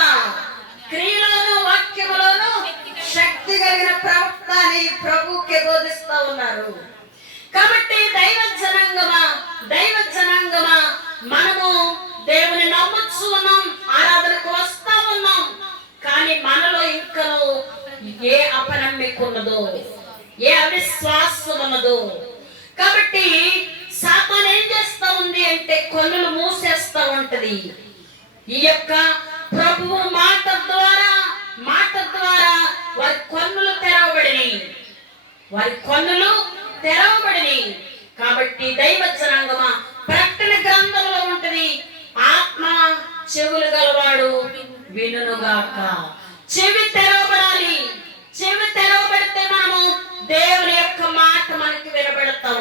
క్రియలోను వాక్యములోను శక్తి కలిగిన ప్రవక్త అని ప్రభుకే బోధిస్తూ ఉన్నారు. కాబట్టి దైవ జనాంగమా, మనము దేవుని నమ్మచ్చు ఉన్నాం, ఆరాధనకు వస్తా ఉన్నాం. కానీ మనలో ఇంకా ఏ అపనమ్మిక ఉన్నదో, ఏ అవిశ్వాసం ఉన్నదో. కాబట్టి సాతాను ఏం చేస్తా ఉంది అంటే కన్నులు మూసేస్తా ఉంటది. ఈ యొక్క ప్రభువు మాట ద్వారా వారి కన్నులు తెరవబడినాయి. కాబట్టి దైవ జనాంగమా, ప్రకటన గ్రంథంలో ఉంటది, ఆత్మ చెవులు గలవాడు వినుగాక. చెవి తెరవబడాలి. చెవి తెరవబడితే మనము దేవుని యొక్క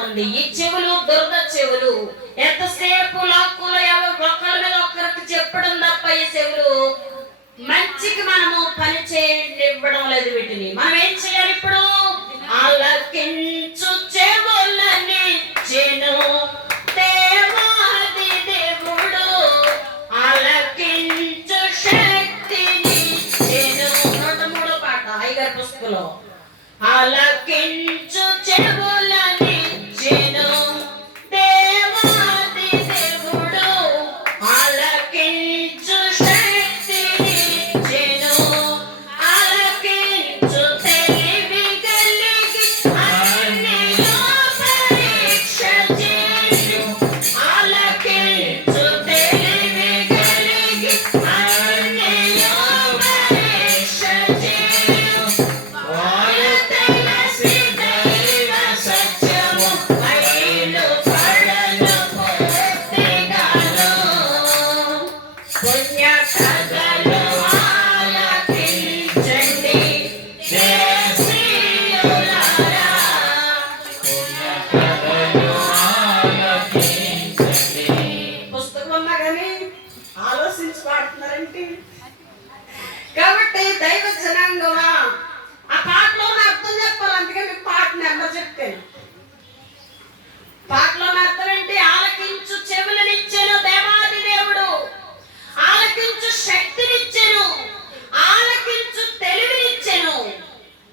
ఉంది. ఈ చెవులు దురద చెవులు, ఎంతసేపు లాక్కులు ఒకరి మీద ఒకరికి చెప్పడం తప్ప ఈ చెవులు మంచికి మనము పని చేయనివ్వడం లేదు. వీటిని మనం ఏం చేయాలి ఇప్పుడు? ఆలకించు చెవులనిచ్చెను దేవాది దేవుడు, ఆలకించు శక్తినిచ్చెను. 103వ పాట అయ్యగారి పుస్తకంలో. ఆలకించు చెవులనిచ్చెను దేవాది దేవుడు, ఆలకించు శక్తినిచ్చెను, ఆలకించు తెలివి కలిగి అన్నియు పరీక్ష చేయు, ఆలకించు తెలివి కలిగి అన్నియు పరీక్ష చేయు. వారు తెలిసి దైవ సత్యము బయలు పడను పూర్తిగాను. పుణ్య కథలు ఆలకించండి దేశీయులారా. పుస్తకం ఉన్నా కానీ ఆలోచించి పాడుతున్నారంటే. కాబట్టి దైవ జనాంగమా, ఆ పాటలో ఉన్న అర్థం చెప్పాలి. అందుకే మీకు పాట నెంబర్ చెప్తాను. పాటలో ఉన్న అర్థం ఏంటి? ఆలకించు చెవులనిచ్చెను దేవాది దేవుడు, ఆలకించు శక్తినిచ్చెను, ఆలకించు తెలివినిచ్చెను,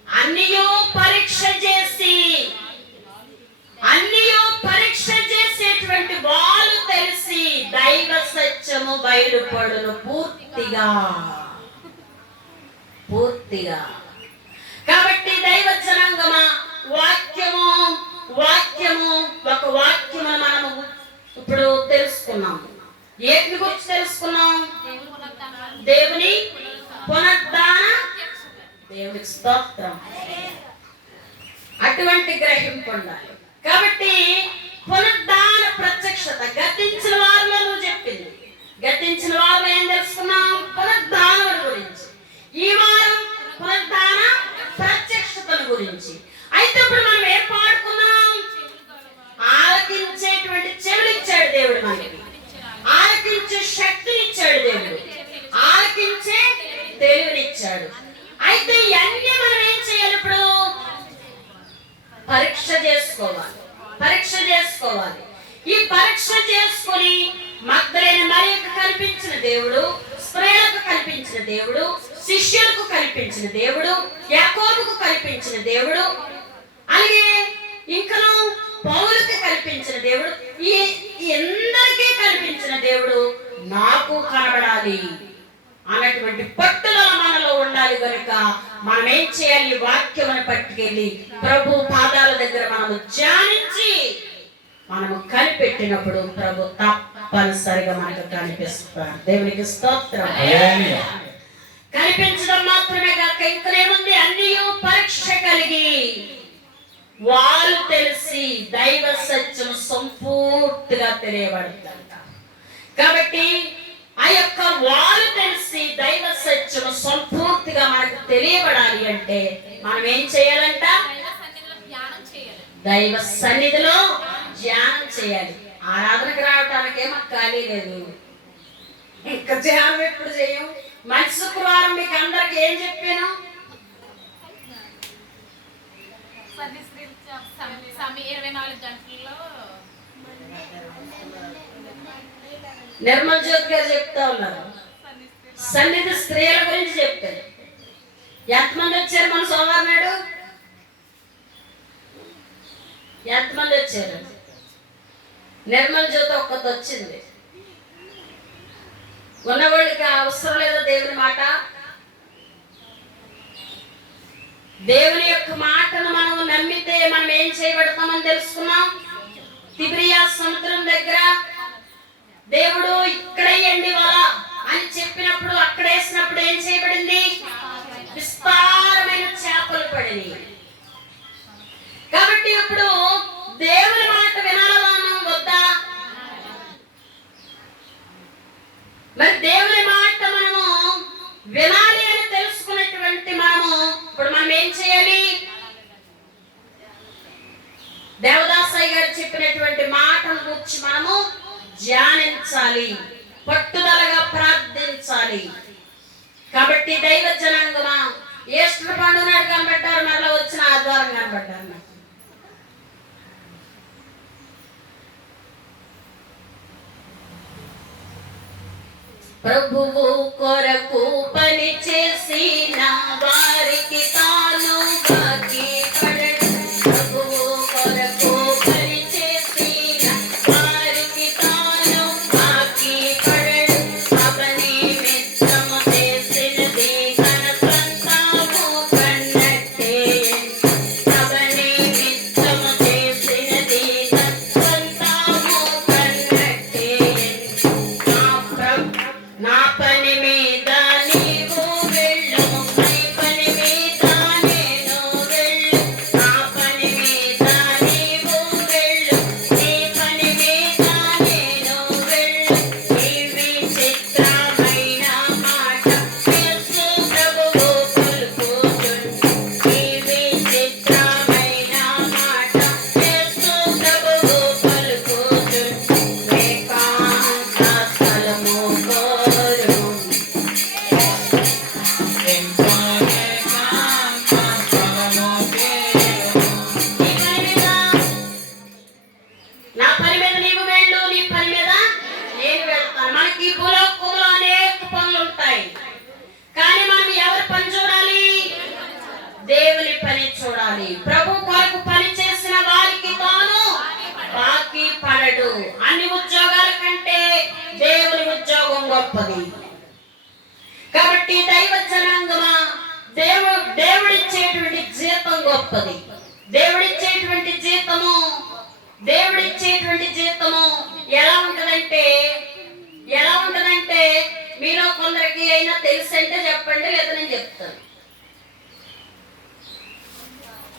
అన్నియో పరీక్ష చేసి, అన్నియో పరీక్ష చేసేటువంటి వాళ్ళు తెలిసి దైవ సత్యము బయలుపడును పూర్తిగా. పూర్తిగా. కాబట్టి దైవ జనాంగమా, వాక్యము వాక్యము ఒక వాక్యము మనము ఇప్పుడు తెలుసుకున్నాం. ఏటి గురించి తెలుసుకున్నాం? దేవుని పునరుద్ధాన. దేవునికి స్తోత్రం. అటువంటి గ్రహింపు ఉండాలి. కాబట్టి పునరుద్ధాన ప్రత్యక్షత గతించిన వారిలో నువ్వు చెప్పింది. గతించిన వారిలో ఏం తెలుసుకున్నాం? పునరుద్ధానం గురించి. ఈ వారం పునరుద్ధాన ప్రత్యక్షతల గురించి. అయితే ఇప్పుడు మనం ఏం పాడుకున్నాం? ఆలకించేటువంటి చెవులిచ్చాడు దేవుడు మనకి, ఆలకించే శక్తినిచ్చాడు దేవుడు, ఆలకించే తెలివినిచ్చాడు. అయితే ఇవన్నీ మనం ఏం చేయాలి? ఇప్పుడు పరీక్ష చేసుకోవాలి. పరీక్ష చేసుకోవాలి. ఈ పరీక్ష చేసుకొని మగ్దలేని మరియకు కల్పించిన దేవుడు, స్త్రీలకు కల్పించిన దేవుడు, శిష్యులకు కల్పించిన దేవుడు, యాకోబుకు కల్పించిన దేవుడు, అలాగే ఇంకను పౌలుకి కల్పించిన దేవుడు, ఈ అందరికీ కల్పించిన దేవుడు నాకు కనబడాలి అన్నటువంటి పట్టుదల మనలో ఉండాలి. కనుక మనం ఏం చేయాలి? ఈ వాక్యమును పట్టుకెళ్ళి ప్రభు పాదాల దగ్గర మనము ధ్యానించి మనము కనిపెట్టినప్పుడు ప్రభు తప్పనిసరిగా మనకు కనిపిస్తాడు. దేవునికి స్తోత్రం. కనిపించడం మాత్రమే కాక ఇంకనేముంది? అన్ని పరీక్ష కలిగి వాళ్ళు తెలిసి దైవ సత్యం సంపూర్తిగా తెలియబడుతుందంట. కాబట్టి ఆ యొక్క వాళ్ళు తెలిసి దైవ సత్యం సంపూర్తిగా మనకు తెలియబడాలి అంటే మనం ఏం చేయాలంట? దైవ సన్నిధిలో ధ్యానం చేయాలి. ఆరాధనకు రావటానికే మాకు ఖాళీ లేదు. ఇంకా ధ్యానం ఎప్పుడు చేయం? మంచి శుక్రవారం మీకు అందరికి ఏం చెప్పాను? 24 గంటల్లో నిర్మల్ జ్యోతి గారు చెప్తా ఉన్నారు. సన్నిధి స్త్రీల గురించి చెప్తారు. ఎంతమంది వచ్చారు మన సోమవారం నాడు? ఎంతమంది వచ్చారు? నిర్మల్ జ్యోతి ఒక్కటి వచ్చింది. ఉన్నవాళ్ళకి అవసరం లేదా దేవుని మాట? దేవుని యొక్క మాటను మనం నమ్మితే మనం ఏం చేయబడతామని తెలుసుకున్నాం. తిబిరియా సముద్రం దగ్గర దేవుడు ఇక్కడేయండి వల అని చెప్పినప్పుడు అక్కడ వేసినప్పుడు ఏం చేయబడింది? విస్తారమైన చేపలు పడింది. కాబట్టి ఇప్పుడు దేవుని మాట వినాలా వద్దా? మరి దేవుని మాట మనము వినాలి అని తెలుసుకున్నటువంటి ఇప్పుడు మనం ఏం చేయాలి? దేవదాసయ్య గురించి మనము ధ్యానించాలి, పట్టుదలగా ప్రార్థించాలి. కాబట్టి దైవ జనాంగమా, ఈస్టర్ పండుగ నాడు కనబడ్డారు, మరలా వచ్చిన ఆదివారం కనబడ్డారు. నాకు ప్రభువు కొరకు పని చేసిన వారికి తాను బాకీ పడడు. ప్రభువు కొరకు పని చేసిన వారికి తాను బాకీ పడడు. అవని మిత్రము చేసినది తన సొంతము కన్నట్టే. అవని మిత్రము చేసినది తన సొంతము కన్నట్టే. నా పని మీద నీవు వెళ్ళు, నీ పని మీద నేను వెళ్ళు. నా పని మీద నీవు వెళ్ళు, నీ పని మీద నేను వెళ్ళు. ఈ విచిత్రమైన మాట యేసు ప్రభువు పలుకుచుండు. ఈ విచిత్రమైన మాట యేసు ప్రభువు పలుకుచుండు. ఏకాంత స్థలము నా పని మీద నీవు వెళ్ళు, నీ పని మీద నేను వెళ్తాను. మనకి ఈ భూలోకంలో అనేక పనులు ఉంటాయి, కానీ మనం ఎవరి పని చూడాలి? దేవుని పని చూడాలి. ప్రభు కొరకు పని చేసిన వారికి తాను బాకీ పడడు. అన్ని ఉద్యోగాల కంటే దేవుని ఉద్యోగం గొప్పది. కాబట్టి దైవ జనాంగమా, దేవుడిచ్చేటువంటి జీతం గొప్పది. దేవుడిచ్చేటువంటి జీతము ఎలా ఉంటదంటే మీలో కొందరికి అయినా తెలుసంటే చెప్పండి, లేదా నేను చెప్తాను.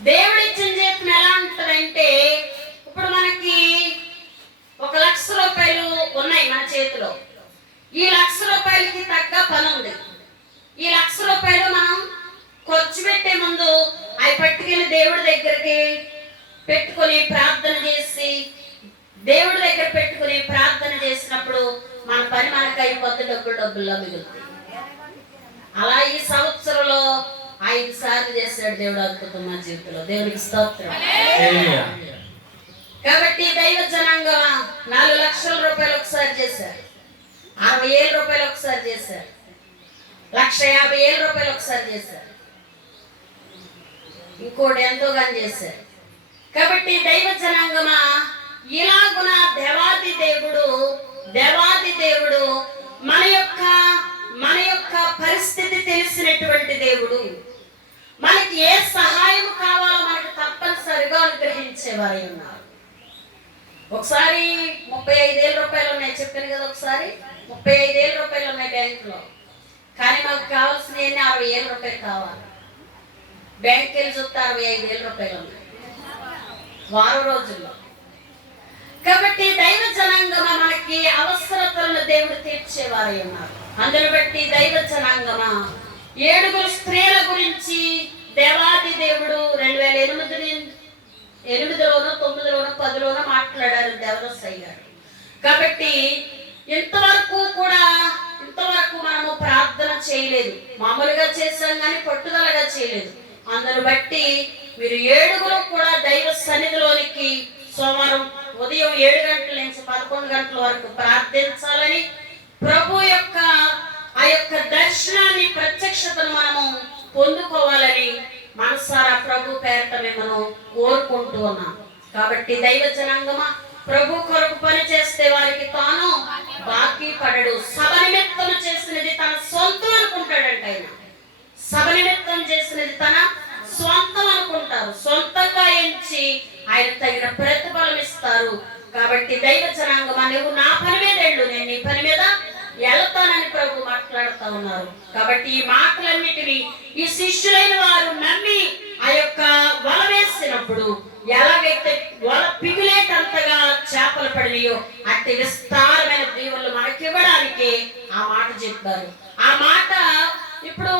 దేవుడిచ్చిన జీతం ఎలా ఉంటదంటే, ఇప్పుడు మనకి 1,00,000 రూపాయలు ఉన్నాయి మన చేతిలో. ఈ 1,00,000 రూపాయలకి తగ్గ పని ఉంది. ఈ 1,00,000 రూపాయలు మనం ఖర్చు పెట్టే ముందు అవి పట్టుకెళ్ళి దేవుడి దగ్గరికి పెట్టుకుని ప్రార్థన చేసి, దేవుడి దగ్గర పెట్టుకుని ప్రార్థన చేసినప్పుడు మన పని మనకు అయిపోతే డబ్బుల్లో మిగులుతాయి. అలా ఈ సంవత్సరంలో 5 సార్లు చేశాడు దేవుడు అద్భుతం మా జీవితంలో. దేవునికి స్తోత్రం. కాబట్టి దైవ జనాంగం 4,00,000 రూపాయలు ఒకసారి చేశారు, 60,000 రూపాయలు ఒకసారి చేశారు, 1,50,000 రూపాయలు ఒకసారి చేశారు, ఇంకోటి ఎంతో గాని చేశారు. కాబట్టి దైవ జనాంగమా, ఇలాగున దేవాది దేవుడు మన యొక్క పరిస్థితి తెలిసినటువంటి దేవుడు. మనకి ఏ సహాయం కావాలో మనకు తప్పనిసరిగా అనుగ్రహించేవారై ఉన్నారు. ఒకసారి 35,000 రూపాయలు ఉన్నాయి, చెప్పాను కదా. ఒకసారి 35,000 రూపాయలు ఉన్నాయి బ్యాంకులో, కానీ మాకు కావాల్సినవి 60,000 రూపాయలు కావాలి. బ్యాంక్కి వెళ్ళి చూస్తే 65,000 రూపాయలు ఉన్నాయి వారం రోజుల్లో. కాబట్టి దైవ జనాంగమా, మనకి అవసరతలను దేవుడు తీర్చేవారై ఉన్నారు. అందును బట్టి దైవ జనాంగమా, 7 స్త్రీల గురించి దేవాది దేవుడు 2008లోనో 9లోనో 10లోనో మాట్లాడారు దేవదాసయ్య గారు. కాబట్టి ఇంతవరకు మనము ప్రార్థన చేయలేదు. మామూలుగా చేశాం కానీ పట్టుదలగా చేయలేదు. అందును బట్టి మీరు 7 కూడా దైవ సన్నిధిలోనికి సోమవారం ఉదయం 7 గంటల నుంచి 11 గంటల వరకు ప్రార్థించాలని, ప్రభు యొక్క ఆ యొక్క దర్శనాన్ని, ప్రత్యక్షతను మనము పొందుకోవాలని మనసారా ప్రభు పేరట మేము కోరుకుంటూ ఉన్నాం. కాబట్టి దైవ జనాంగమా, ప్రభు కొరకు పని చేస్తే వారికి తాను బాకీ పడడు. సభ నిమిత్తం చేసినది తన సొంతం అనుకుంటాడంట ఆయన. సభ నిమిత్తం చేసినది తన సొంతం అనుకుంటారు. సొంతంగా ఎంచి ఆయన తగిన ప్రతిఫలం ఇస్తారు. కాబట్టి దైవ జనాంగమా, నువ్వు నా పని మీద వెళ్ళు, నేను నీ పని మీద వెళ్తానని ప్రభు మాట్లాడుతూ ఉన్నారు. కాబట్టి ఈ మాటలన్నిటినీ ఈ శిష్యులైన వారు నమ్మి ఆ యొక్క వల వేసినప్పుడు ఎలాగైతే వల పిగిలేటంతగా చేపలు పడినాయో అట్టి విస్తారమైన దీవులు మనకివ్వడానికి ఆ మాట చెప్పారు. ఆ మాట ఇప్పుడు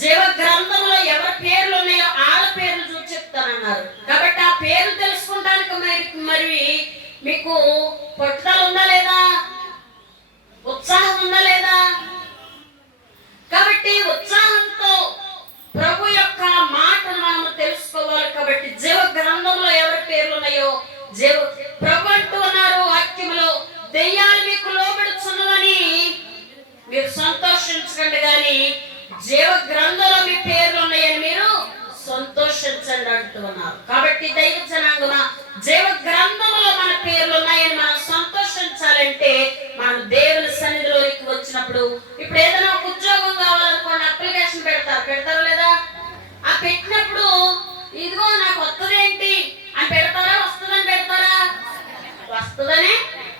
జీవ గ్రంథంలో ఎవరి పేర్లు ఉన్నాయో వాళ్ళ పేర్లు చూసి చెప్తానన్నారు. కాబట్టి ఆ పేర్లు తెలుసుకోవడానికి మరి మీకు అంటే మనం దేవుని సన్నిధిలోకి వచ్చినప్పుడు ఇప్పుడు ఏదైనా ఒక ఉద్యోగం కావాలనుకోండి, అప్లికేషన్ పెడతారా లేదా? ఆ పెట్టినప్పుడు ఇదిగో నాకు వస్తుందేంటి అని పెడతారా, వస్తుందని పెడతారా? వస్తుందనే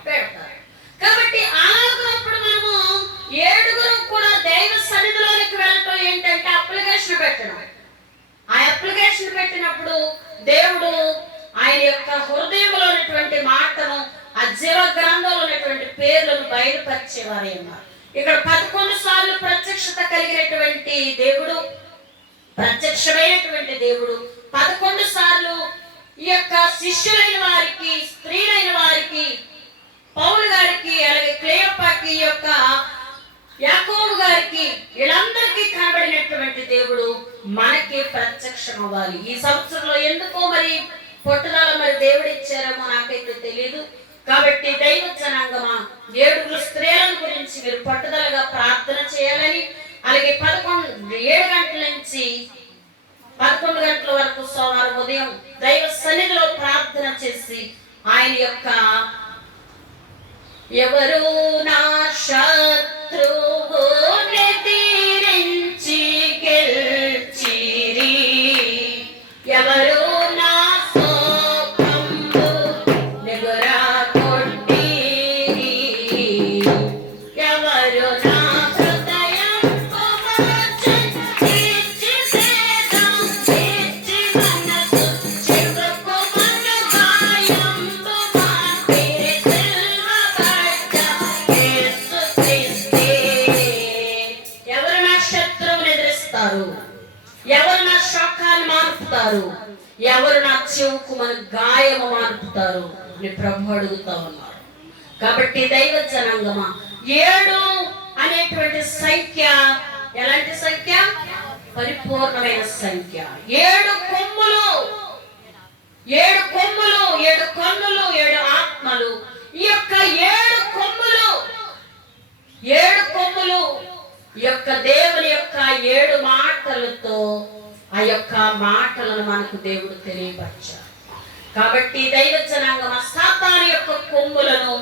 పెడతారు. కాబట్టి అలాగప్పుడు మనము ఏడుగురు కూడా దైవ సన్నిధిలోకి వెళ్ళటం ఏంటంటే అప్లికేషన్ పెట్టడం. ఆ అప్లికేషన్ పెట్టినప్పుడు దేవుడు ఆయన యొక్క హృదయంలో ఉన్నటువంటి మాటను, ఆ జీవ గ్రంథంలో ఉన్నటువంటి పేర్లను బయలుపరిచేవారే ఉన్నారు. ఇక్కడ 11 సార్లు ప్రత్యక్షత కలిగినటువంటి దేవుడు, ప్రత్యక్షమైనటువంటి దేవుడు 11 సార్లు ఈ యొక్క శిష్యులైన వారికి, స్త్రీలైన వారికి, పౌలు గారికి, అలాగే క్లేయోపాకి, యొక్క యాకోబు గారికి, వీళ్ళందరికీ కనబడినటువంటి దేవుడు మనకి ప్రత్యక్షం అవ్వాలి. ఈ సంవత్సరంలో ఎందుకో మరి పట్టుదల మరి దేవుడు ఇచ్చారేమో నాకైతే తెలియదు. కాబట్టి దైవ జనాంగమా, 7 స్త్రీల గురించి మీరు పట్టుదలగా ప్రార్థన చేయాలని, అలాగే 7 గంటల నుంచి 11 గంటల వరకు సోమవారం ఉదయం దైవ సన్నిధిలో ప్రార్థన చేసి ఆయన యొక్క ఎవరు నా శత్రువు ఎదిరించి గెలిచిరి, ఎవరు నా సోకంబు నెగురా కొట్టిరి, ఎవరు నా హృదయం తీర్చి సేదం తీర్చి మనసు చివరకు మన గాయంబు మాటిరి సిల్వబడ్డ యేసు క్రీస్తే. ఎవరు నా శత్రువుని ఎదిరిస్తారు, ఎవరు నా శోకాన్ని మార్పుతారు, ఎవరు నా చెవుకు మన గాయము మార్పుతారు అని ప్రభు అడుగుతా ఉన్నారు. కాబట్టి దైవ జనాంగమా, 7 అనేటువంటి సంఖ్య ఎలాంటి సంఖ్య? పరిపూర్ణమైన సంఖ్య. 7 కొమ్ములు, 7 కొమ్ములు, 7 కన్నులు, 7 ఆత్మలు. ఈ యొక్క 7 కొమ్ములు, 7 కొమ్ములు ఈ యొక్క దేవుని యొక్క 7 మాటలతో ఆ యొక్క మాటలను మనకు దేవుడు తెలియపరిచారు. కాబట్టి దైవ జనాంగమ, సాతాను యొక్క కొమ్ములను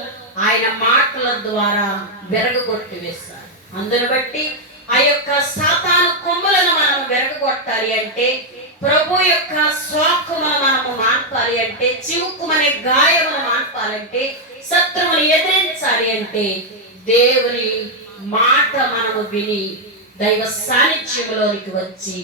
ఆయన మాటల ద్వారా విరగొట్టి వేశారు. అందును బట్టి ఆ యొక్క సాతాను కొమ్ములను మనం విరగొట్టాలి అంటే, ప్రభు యొక్క శోకమును మనము మాన్పాలి అంటే, చివుకుమనే గాయమును మాన్పాలంటే, శత్రువుని ఎదిరించాలి అంటే దేవుని మాట మనము విని దైవ సాన్నిధ్యంలోనికి వచ్చి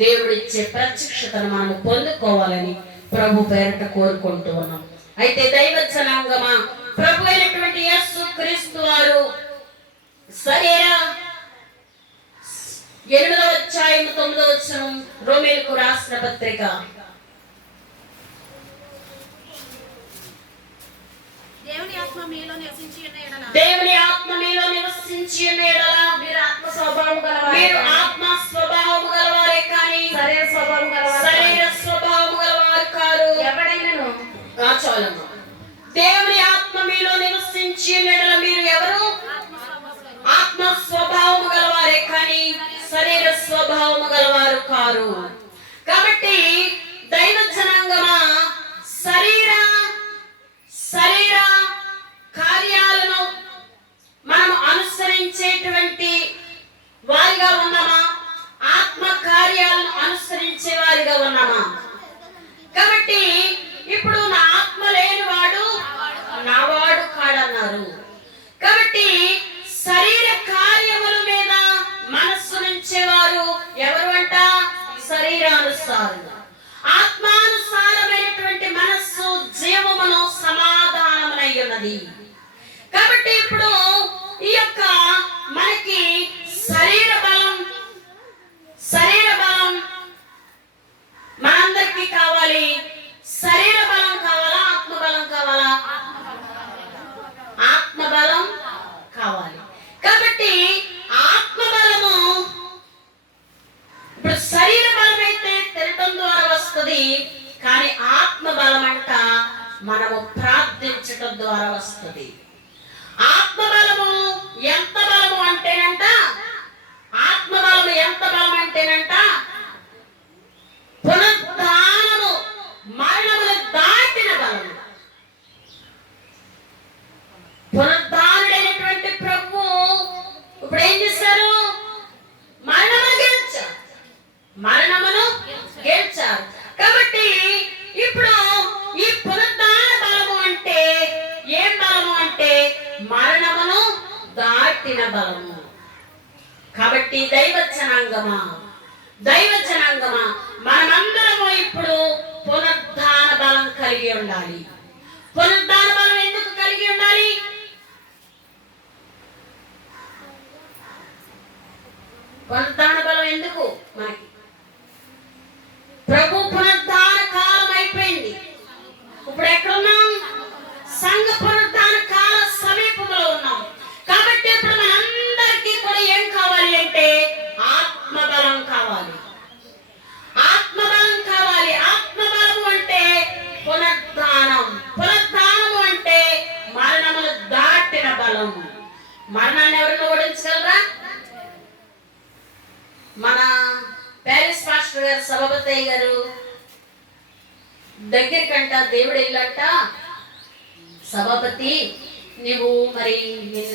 దేవుడిచ్చే ప్రత్యక్షతను మనము పొందుకోవాలని ప్రభు పేరట కోరుకుంటూ ఉన్నాం. అయితే దైవ జనాంగమా, ప్రభు అయినటువంటి యేసు క్రీస్తు వారు శరీర 8వ అధ్యాయం 9వ వచనం, రోమీయులకు రాసిన పత్రిక. దేవుని ఆత్మ మీలో నివసించి ఉన్న ఎడల దేవుని ఆత్మ మీలో నివసించి ఉన్న ఎడల మీరు ఆత్మ స్వభావం గలవారే, మీరు ఆత్మ స్వభావము గలవారే కానీ శరీర స్వభావం గలవారు శరీర స్వభావము గలవారు కారు. ఎవడైనను చాలమ్మ. దేవుని ఆత్మ మీలో నివసించి ఉన్న ఎడల మీరు ఎవరు? ఆత్మ స్వభావము గలవారే కానీ శరీర స్వభావము గలవారు కారు. కాబట్టి దైవ జనాంగమా, శరీర కార్యాలను మనం అనుసరించేటువంటి వారిగా ఉన్నామా? ఆత్మ కార్యాలను అనుసరించే వారిగా ఉన్నామా? కాబట్టి ఇప్పుడు నా ఆత్మ లేనివాడు నావాడు కాడన్నారు. కాబట్టి శరీర కార్యముల మీద మనస్సు నుంచేవారు ఎవరు అంట? శరీరానుసారులు. ఆత్మానుసారమైనటువంటి మనస్సు జీవమును సమాధానమునై ఉన్నది. కాబట్టి ఇప్పుడు ఈ యొక్క మనకి శరీర బలం మనందరికీ కావాలి. శరీర బలం కావాలా? ఆత్మబలం కావాలా? ఆత్మబలం కావాలి. కాబట్టి ఆత్మబలము ఇప్పుడు శరీర బలం అయితే తినటం ద్వారా వస్తుంది, కానీ ఆత్మబలం అంట మనము ప్రార్థించటం ద్వారా వస్తుంది. ఆత్మ మరణమును దాటిన బలము. కాబట్టి దైవ జనాంగమా మనమందరము ఇప్పుడు పునరుద్ధాన బలం కలిగి ఉండాలి. పునరుద్ధాన బలం ఎందుకు కలిగి ఉండాలి? పునరుద్ధాన బలం ఎందుకు మనకి? ప్రభు పునరుద్ధాన కాలం అయిపోయింది. ఇప్పుడు ఎక్కడున్నాం? సంఘ పునరుద్ధాన కాల సమీపంలో ఉన్నాం. కాబట్టి ఇప్పుడు మనందరికీ కూడా ఏం కావాలి అంటే ఆత్మబలం కావాలి. ఆత్మబలం అంటే పునరుద్ధానం అంటే మరణమును దాటిన బలం. మరణాన్ని ఎవరిని ఓడించగలరా? మన ప్యారిస్ పాస్టర్ గారు సభాపతి గారు దగ్గరికంట దేవుడు వెళ్ళంట, సభాపతి నువ్వు మరి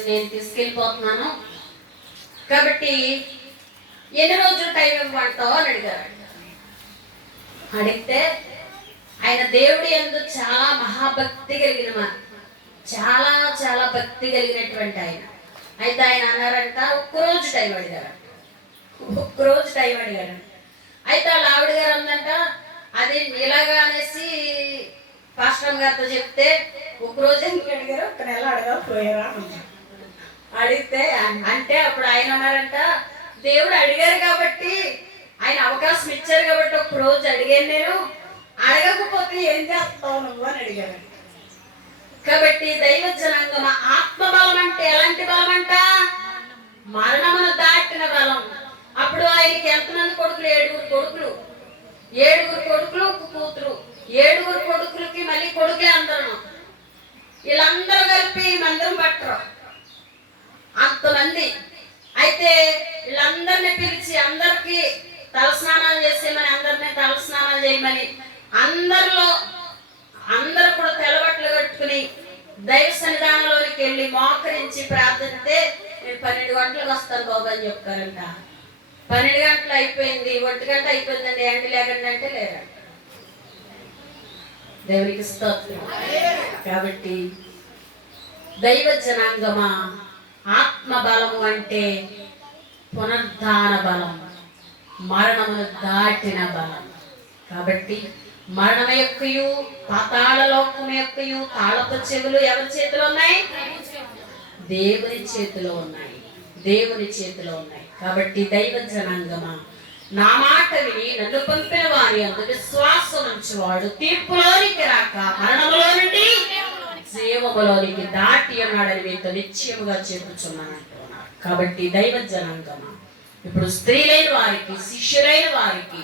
నేను తీసుకెళ్ళిపోతున్నాను కాబట్టి ఎన్ని రోజులు టైం ఇవ్వమంటావు అని అడిగారు. అడిగితే ఆయన దేవుడి యందు చాలా మహాభక్తి కలిగిన చాలా చాలా భక్తి కలిగినటువంటి ఆయన. అయితే ఆయన అన్నారంట ఒక్కరోజు టైం అడిగారు. అయితే వాళ్ళ ఆవిడ గారు అందంట, అది ఇలాగా అనేసి పాస్టర్ గారితో చెప్తే ఒక్కరోజు ఎందుకు అడిగారు, ఒక నెల అడగకపోయారా అడిగితే అంటే అప్పుడు ఆయన అన్నారంట, దేవుడు అడిగారు కాబట్టి ఆయన అవకాశం ఇచ్చారు కాబట్టి ఒక రోజు అడిగాను, నేను అడగకపోతే ఏం చేస్తావు నువ్వు అని అడిగారు. కాబట్టి దైవ జనాంగమ ఆత్మబలం అంటే ఎలాంటి బలం అంట? మరణమును దాటిన బలం. అప్పుడు ఆయనకి ఎంతమంది కొడుకులు? 7 కొడుకులు ఒక కూతురు. 7 కొడుకులకి మళ్ళీ కొడుకులే అందరూ. వీళ్ళందరూ కలిపి మందిరం పట్టరు అంతమంది. అయితే వీళ్ళందరినీ పిలిచి అందరికి తలస్నానాలు చేసేయమని, అందరినీ తలస్నానాలు చేయమని, అందరూ కూడా తెల్లబట్టలు కట్టుకుని దైవ సన్నిధానంలోకి వెళ్ళి మోకరించి ప్రార్థిస్తే నేను 12 గంటలకు వస్తాను బాబు అని చెప్తారంట. 12 గంటలు అయిపోయింది, 1 గంట అయిపోయిందండి, ఎండ లేకండి అంటే లేరంట. దేవునికి స్తోత్రం. కాబట్టి దైవ జనాంగమా ఆత్మ బలము అంటే పునరుద్ధాన బలం, మరణమును దాటిన బలం. కాబట్టి మరణం యొక్కయు పాతాళ లోకము యొక్కయు తాళపు చెవులు ఎవరి చేతిలో ఉన్నాయి? దేవుని చేతిలో ఉన్నాయి. కాబట్టి దైవ జనాంగమా నా మాట విని నన్ను పంపిన వారి అందు విశ్వాసం ఉంచువాడు తీర్పులోనికి రాక మరణములో నుండి జీవములోనికి దాటి ఉన్నాడని మీతో నిశ్చయముగా చెప్పుచున్నాను అంటున్నాడు. కాబట్టి దైవ జనాంగమా ఇప్పుడు స్త్రీలైన వారికి, శిష్యులైన వారికి,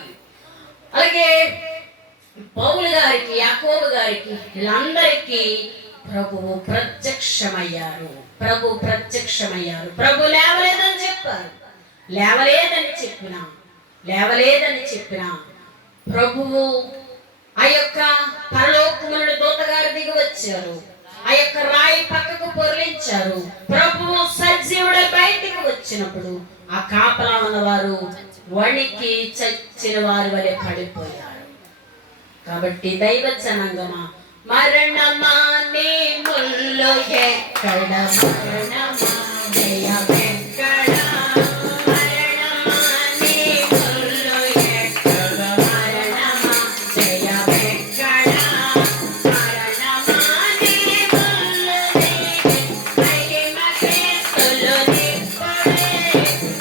అలాగే పౌలు గారికి, యాకోబు గారికి, వీళ్ళందరికీ ప్రభువు ప్రత్యక్షమయ్యారు. ప్రభు లేవలేదని చెప్పారు. లేవలేదని చెప్పిన ప్రభువు ఆ యొక్క పరలోకము నుండి దూతగారు దిగి వచ్చారు. ఆ యొక్క రాయి పక్కకు పొరలించారు. ప్రభువు సజీవుడ బయటికి వచ్చినప్పుడు ఆ కాపలా ఉన్నవారు వణికి చచ్చిన వారి వలె పడిపోయారు. కాబట్టి దైవ జనాంగమా మరణమా నీ ముల్లు ఎక్కడ, మరణమా జయమెక్కడ, మరణమా నీ ముల్లు ఎక్కడ, మరణమా జయమెక్కడ, మరణమా నీ ముల్లు మహిమ క్రీస్తులో నింపుడే,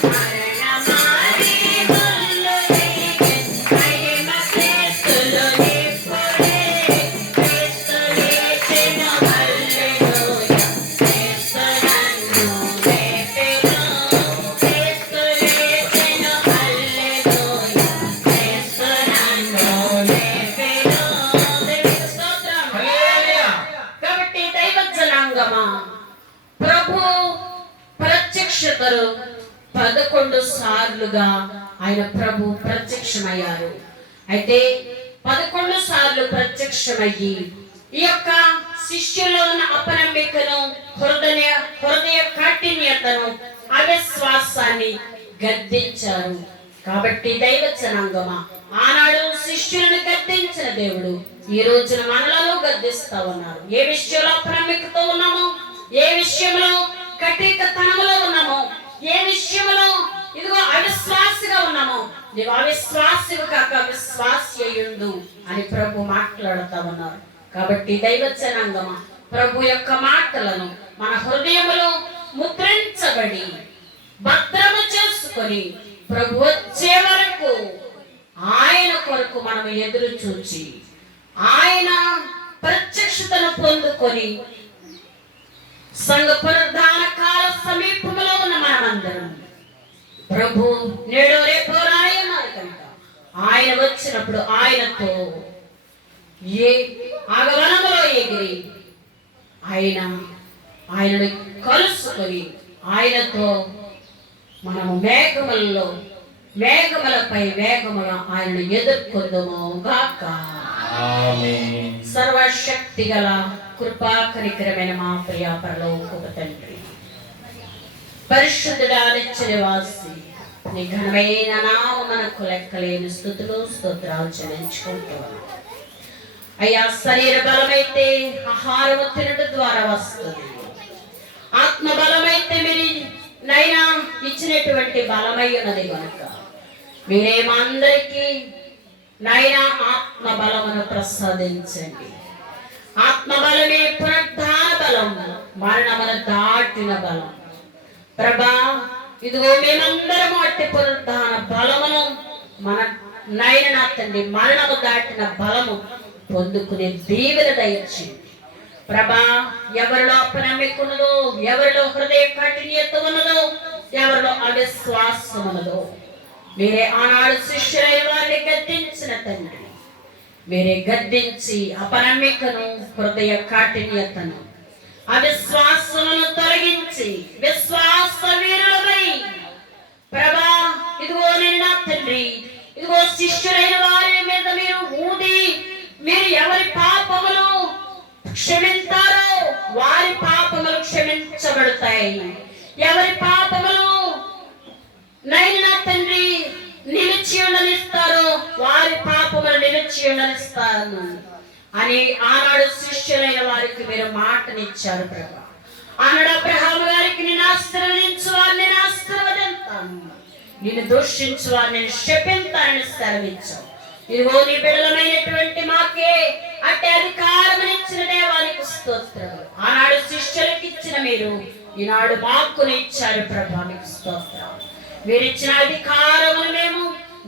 మరణమా నీ ముల్లు మహిమ క్రీస్తులో నింపుడే, క్రీస్తు లేచిన హల్లెలూయా, క్రీస్తు నన్ను లేపెను, క్రీస్తు లేచిన హల్లెలూయా, క్రీస్తు నన్ను లేపెను. దేవునికి స్తోత్రం. కాబట్టి దైవ జనాంగమా ప్రభు ప్రత్యక్షతలు 11 సార్లుగా ఆయన ప్రభు ప్రత్యక్షమయ్యారు. అయితే 11 సార్లు ప్రత్యక్షమయ్యి ఈ యొక్క శిష్యుల్లో ఉన్న అపనమ్మికను, హృదయ కాఠిన్యతను, అవిశ్వాసాన్ని గద్దించారు. కాబట్టి దైవ జనాంగమా ఆనాడు శిష్యులను గద్దించిన దేవుడు ఈ రోజున మనలను గద్దిస్తా ఉన్నారు. ఏ విషయంలో అపనమ్మికతో ఉన్నామో, ఏ విషయంలో కఠికతనములో ఉన్నామో, ఏ విషయంలో ఇదిగో అవిశ్వాసిగా ఉన్నామో, నీవు అవిశ్వాసివి కాక విశ్వాసి అయ్యుండు అని ప్రభు మాట్లాడుతా ఉన్నారు. కాబట్టి దైవజనాంగమా, ప్రభు యొక్క మాటలను మన హృదయములో ముద్రించబడి భద్రము చేసుకొని ప్రభు వచ్చే వరకు ఆయన కొరకు మనం ఎదురు చూచి ఆయన ప్రత్యక్షతను పొందుకొని సంఘ పునరుద్ధాన కాల సమీపంలో ఉన్న మనమందరం ప్రభు నేడో రేపో రాయన్నారు కనుక ఆయన వచ్చినప్పుడు ఆయనతో ఏ ఆగమనములో ఎగిరి ఆయనను కలుసుకొని ఆయనతో మనము మేఘములపై వేగముల ఆయనను ఎదుర్కొందుము గాక. సర్వశక్తి గల కృపా కనికరమైన మా ప్రియ పరలోకపు తండ్రి, పరిశుద్ధుడా నిత్యనివాసి, నీ ఘనమైన నామమునకు లెక్కలేని స్తుతులు స్తోత్రాలు చెల్లించుకుంటున్నాను. అయ్యా, శరీర బలమైతే ఆహారము తినడం ద్వారా వస్తుంది, ఆత్మ బలమైతే మీరు నైనా ఇచ్చినటువంటి బలమై ఉన్నది కనుక మీరే మా అందరికీ నైనా ఆత్మ బలమును ప్రసాదించండి. ఆత్మ బలమే పునరుద్ధాన బలం, మరణమును దాటిన బలం. ప్రభా, ఇదిగో మేమందరము అట్టి పునరుద్ధాన బలమును మన నైనా తండ్రి మరణము దాటిన బలము పొందుకునే దీవెన దయచేయండి ప్రభా. ఎవరిలో అపనమ్మికున్నదో, ఎవరిలో హృదయ కఠినత ఉన్నదో, ఎవరిలో అవిశ్వాసం ఉన్నదో, మీరే ఆనాడు శిష్యులైన వారిని గద్దించిన తండ్రి, మీరే గద్దించి అపనమ్మికను, హృదయ కాఠిన్యతను, అవిశ్వాసమును తొలగించి విశ్వాస వీరులమై ప్రభా, ఇదిగో నిన్న తండ్రి, ఇదిగో శిష్యులైన వారి మీద మీరు ఊది మీరు ఎవరి పాపములు క్షమించారో వారి పాపములు క్షమించబడతాయి, ఎవరి పాపములు నైనా తండ్రి నిలిచి ఉండనిస్తారో వారి పాపములు నిలిచి ఉండనిస్తాను అని ఆనాడు శిష్యులైన వారికి మీరు మాటనిచ్చారు ప్రభా. ఆనాడు అబ్రహాము గారికి నేను ఆశీర్వదించు వారిని నేను ఆశీర్వదింతాను, నేను దూషించు వారిని నేను శపిస్తానని సెలవించావు. ఇదిగో నీ బిడ్డలమైనటువంటి మాకే అట్టి అధికారం ఇచ్చిన దేవానికి స్తోత్రాలు. ఆనాడు శిష్యులకు ఇచ్చిన మీరు ఈనాడు మాకు ఇచ్చారు ప్రభా, మీకు స్తోత్రాలు. మీరు ఇచ్చిన అధికారమును మేము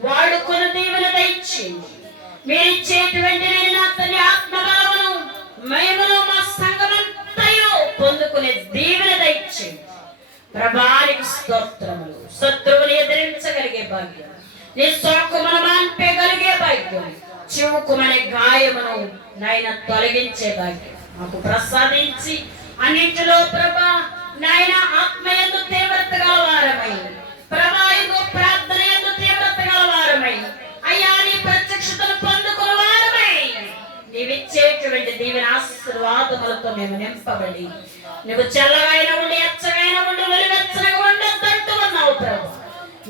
వాడుకున్న దీవెన దయచేయండి. మీరు ఇచ్చేటువంటి తల్లి ఆత్మబలమును మేమును మా సంఘమంతయు పొందుకునే దీవెన దయచేయండి ప్రభానికి స్తోత్రములు. శత్రువుని ఎదిరించగలిగే భాగ్యం, నీ సోకమును మాన్పేయగలిగే భాగ్యం, చివుకుమనే గాయమును నాయన తొలగించే భాగ్యం మాకు ప్రసాదించి అన్నింటిలో ప్రభా నాయన ఆత్మయందు తీవ్రత గలవారమై ప్రభా ఇదిగో ప్రార్థన యందు తీవ్రత గలవారమై అయ్యా నీ ప్రత్యక్షతను పొందుకున్న వారమై నీవిచ్చేటువంటి దీవెన ఆశీర్వాదములతో మేము నింపబడి నువ్వు చల్లగైన ఉండి ఎచ్చగైన ఉండి వెలువెచ్చగా ఉండొద్దంటూ ఉన్నావు ప్రభు.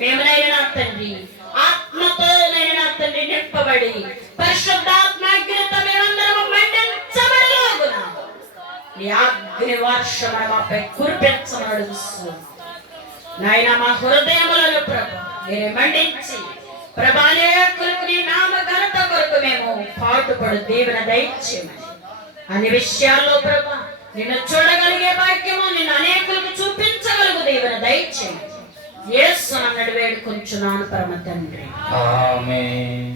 మేమునైనా తండ్రి ఆత్మతో నైనా తండ్రి నింపబడి పరిశుద్ధాత్మగ్నితో మేమందరము మండించబడగలుగుతున్నాము. నీ అగ్ని వర్షం మాపై కురిపించమని అడుగుతున్నాము నాయన. మా హృదయములను ప్రభు మీరే మండించి ప్రభానే కొరకు నీ నామ ఘనత కొరకు మేము పాటుపడు దీవెన దయచేయమని అన్ని విషయాల్లో ప్రభా నిన్ను చూడగలిగే భాగ్యము, నిన్ను అనేకులకు చూపించగలుగు దీవెన దయచేయమని యేసు అన్నడు వేడుకొంచున్నాను పరమ తండ్రి. ఆమేన్.